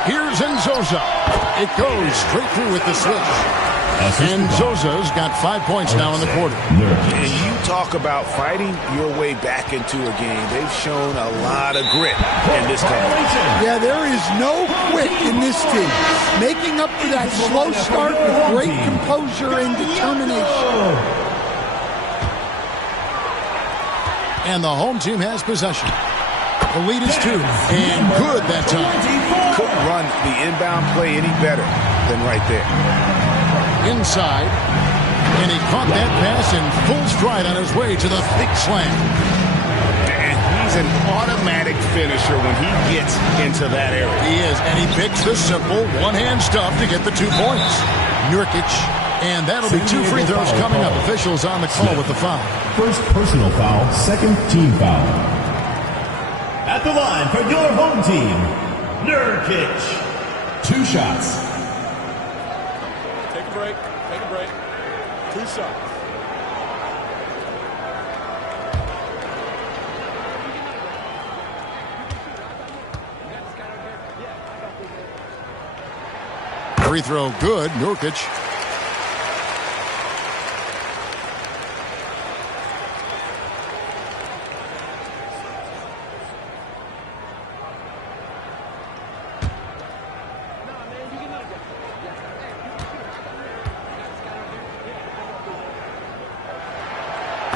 Here's Nzosa. It goes straight through with the switch. And Nzosa's got 5 points now in the quarter. And you talk about fighting your way back into a game. They've shown a lot of grit in this tournament. Yeah, there is no quit in this team. Making up for that slow start with great composure and determination. And the home team has possession. The lead is 2. And good that time. Couldn't run the inbound play any better than right there. Inside, and he caught that pass in full stride on his way to the thick slam. And he's an automatic finisher when he gets into that area. He is, and he picks the simple one-hand stuff to get the 2 points. Nurkic, and that'll be 2 free throws coming up. Officials on the call with the foul. First personal foul, second team foul. At the line for your home team, Nurkic. 2 shots. Take a break. 2 shots. Free throw good, Nurkic.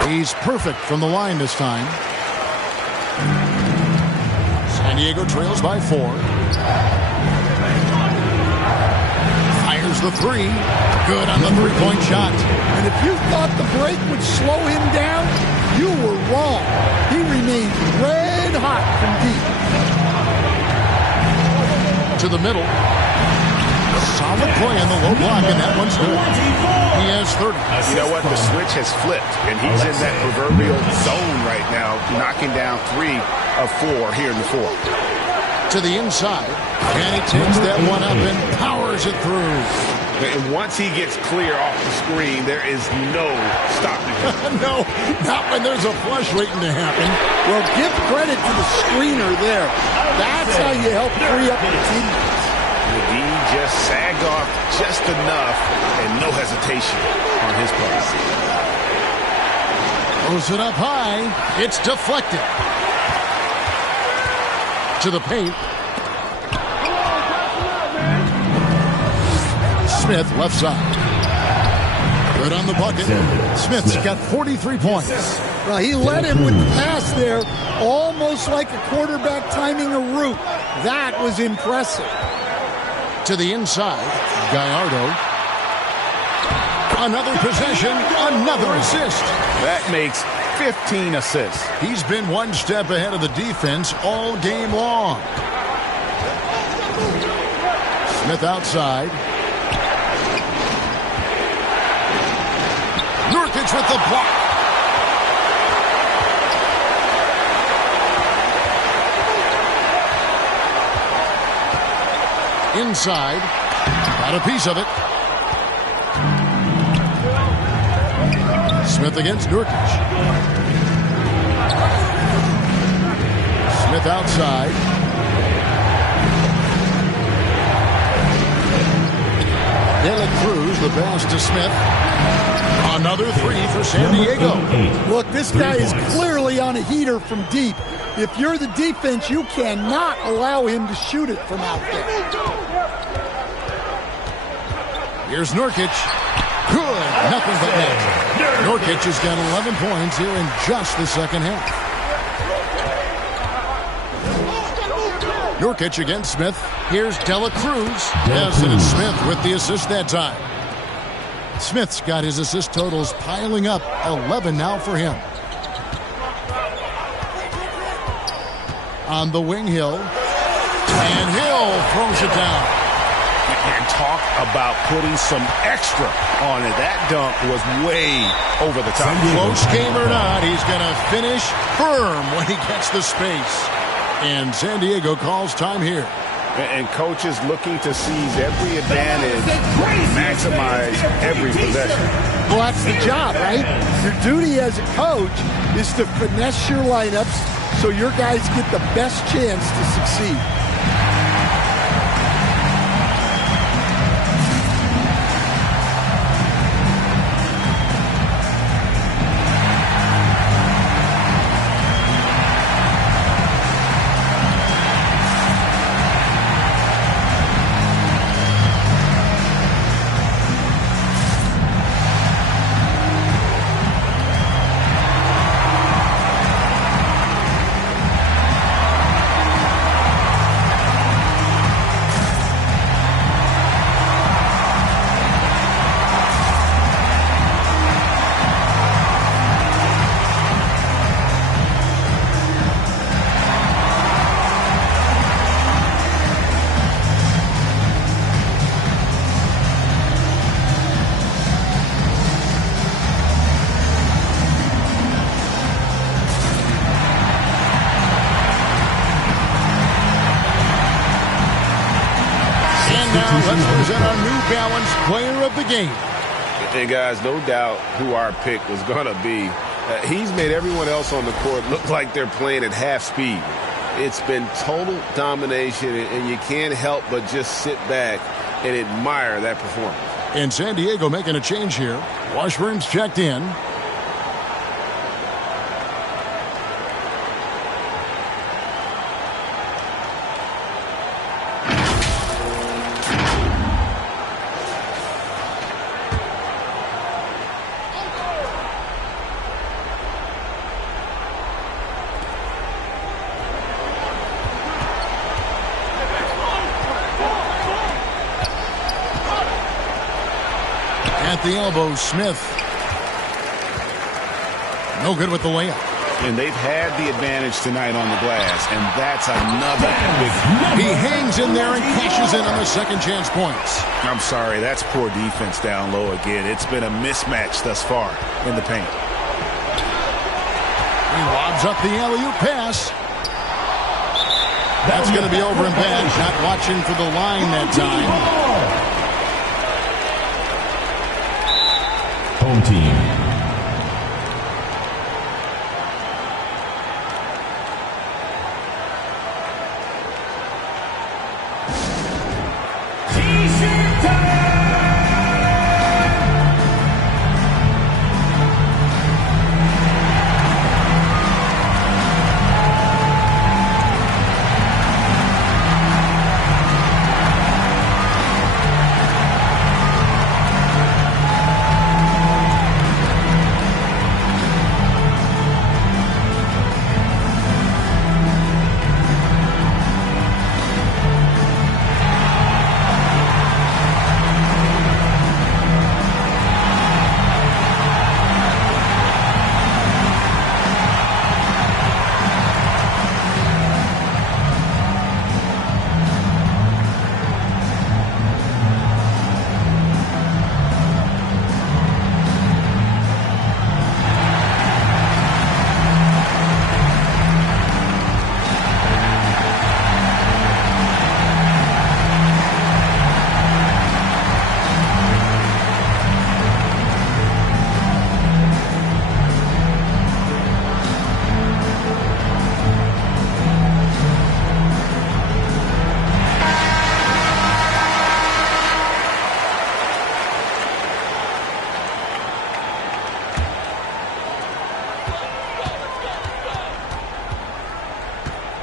He's perfect from the line this time. San Diego trails by 4. Fires the 3. Good on the 3-point shot. And if you thought the break would slow him down, you were wrong. He remained red hot from deep. To the middle. A solid play on the low block, and that one's good. He has 30. You know what? The switch has flipped, and he's in that proverbial zone right now, knocking down 3 of 4 here in the fourth. To the inside, and he takes that one up and powers it through. And once he gets clear off the screen, there is no stopping him. No, not when there's a flush waiting to happen. Well, give credit to the screener there. That's how you help free up your teammates. He just sagged off just enough and no hesitation on his part. Throws it up high. It's deflected. To the paint. Smith left side. Good on the bucket. Smith's got 43 points. Well, he led him with the pass there, almost like a quarterback timing a route. That was impressive. To the inside, Gallardo. Another possession, another assist. That makes 15 assists. He's been one step ahead of the defense all game long. Smith outside. Nurkic with the block. Inside. Got a piece of it. Smith against Nurkic. Smith outside. De La Cruz, the pass to Smith. Another 3 for San Diego. Look, this guy is clearly on a heater from deep. If you're the defense, you cannot allow him to shoot it from out there. Here's Nurkic. Good. Nothing but net. Nurkic has got 11 points here in just the second half. Nurkic against Smith. Here's De La Cruz. Yes, and it's Smith with the assist that time. Smith's got his assist totals piling up. 11 now for him. On the wing, Hill. And Hill throws it down. And talk about putting some extra on it. That dunk was way over the top. Close game or not, he's going to finish firm when he gets the space. And San Diego calls time here. And coaches looking to seize every advantage, maximize every possession. Well, that's the job, right? Your duty as a coach is to finesse your lineups so your guys get the best chance to succeed. Let's present our New Balance Player of the Game. And guys, no doubt who our pick was going to be. He's made everyone else on the court look like they're playing at half speed. It's been total domination, and you can't help but just sit back and admire that performance. And San Diego making a change here. Washburn's checked in. At the elbow, Smith. No good with the layup. And they've had the advantage tonight on the glass, and that's another big one. He hangs in there and cashes in on the second chance points. I'm sorry, that's poor defense down low again. It's been a mismatch thus far in the paint. He lobs up the alley-oop pass. That's going to be over and bad. Not watching for the line that time. Home team.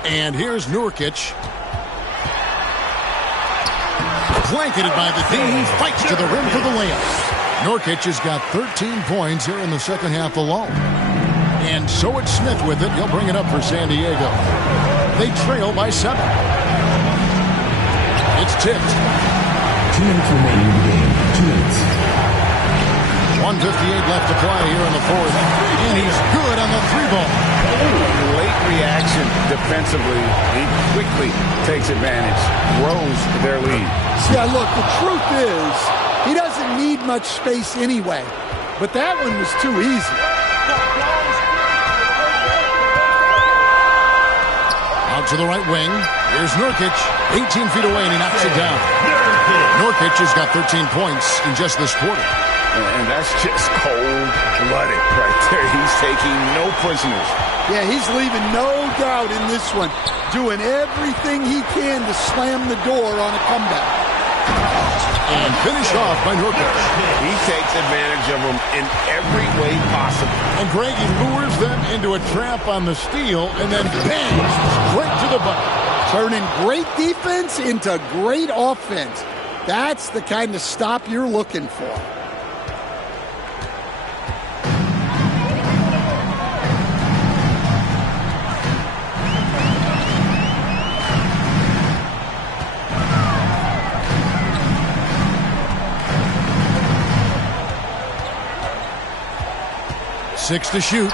And here's Nurkic. Blanketed by the D. He fights to the rim for the layup. Nurkic has got 13 points here in the second half alone. And so it's Smith with it. He'll bring it up for San Diego. They trail by 7. It's tipped. 2 minutes remaining in the game. 2 minutes. 1:58 left to play here in the fourth. And he's good on the 3-ball. Late reaction defensively. He quickly takes advantage. Grows their lead. Yeah, look, the truth is, he doesn't need much space anyway. But that one was too easy. Out to the right wing. Here's Nurkic. 18 feet away, and he knocks it down. Nurkic has got 13 points in just this quarter. And that's just cold-blooded right there. He's taking no prisoners. Yeah, he's leaving no doubt in this one. Doing everything he can to slam the door on a comeback. And finish off by Nurkic. He takes advantage of them in every way possible. And Greg, he lures them into a trap on the steal, and then bang, straight to the bucket. Turning great defense into great offense. That's the kind of stop you're looking for. Six to shoot.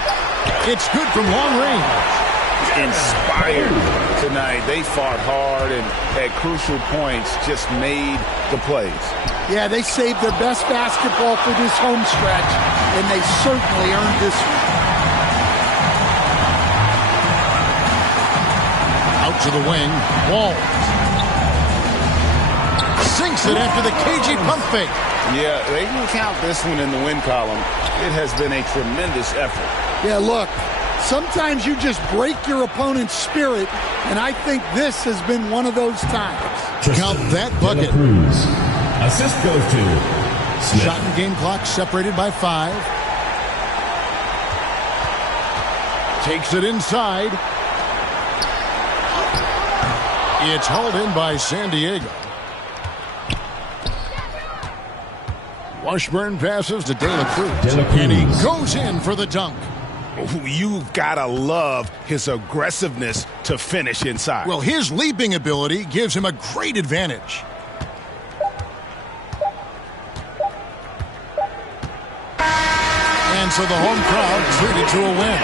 It's good from long range. Inspired tonight. They fought hard and at crucial points just made the plays. Yeah, they saved their best basketball for this home stretch, and they certainly earned this one. Out to the wing. Wall. Sinks it after the KG pump fake. Yeah, they can count this one in the win column. It has been a tremendous effort. Yeah, look, sometimes you just break your opponent's spirit, and I think this has been one of those times. Count that bucket. Cruz. Assist goes to Smith. Shot and game clock separated by 5. Takes it inside. It's hauled in by San Diego. Washburn passes to De La Cruz. And he goes in for the dunk. You've got to love his aggressiveness to finish inside. Well, his leaping ability gives him a great advantage. And so the home crowd treated to a win.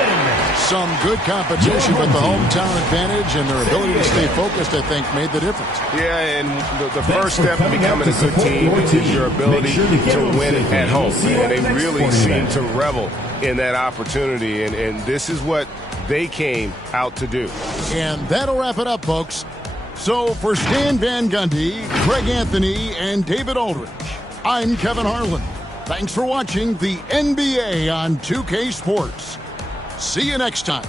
some good competition, but the hometown advantage and their ability to stay focused, I think, made the difference. Yeah, and the first step in becoming a good team is your ability to win at home. And they really seem to revel in that opportunity, and this is what they came out to do. And that'll wrap it up, folks. So for Stan Van Gundy, Craig Anthony, and David Aldridge, I'm Kevin Harlan. Thanks for watching the NBA on 2K Sports. See you next time.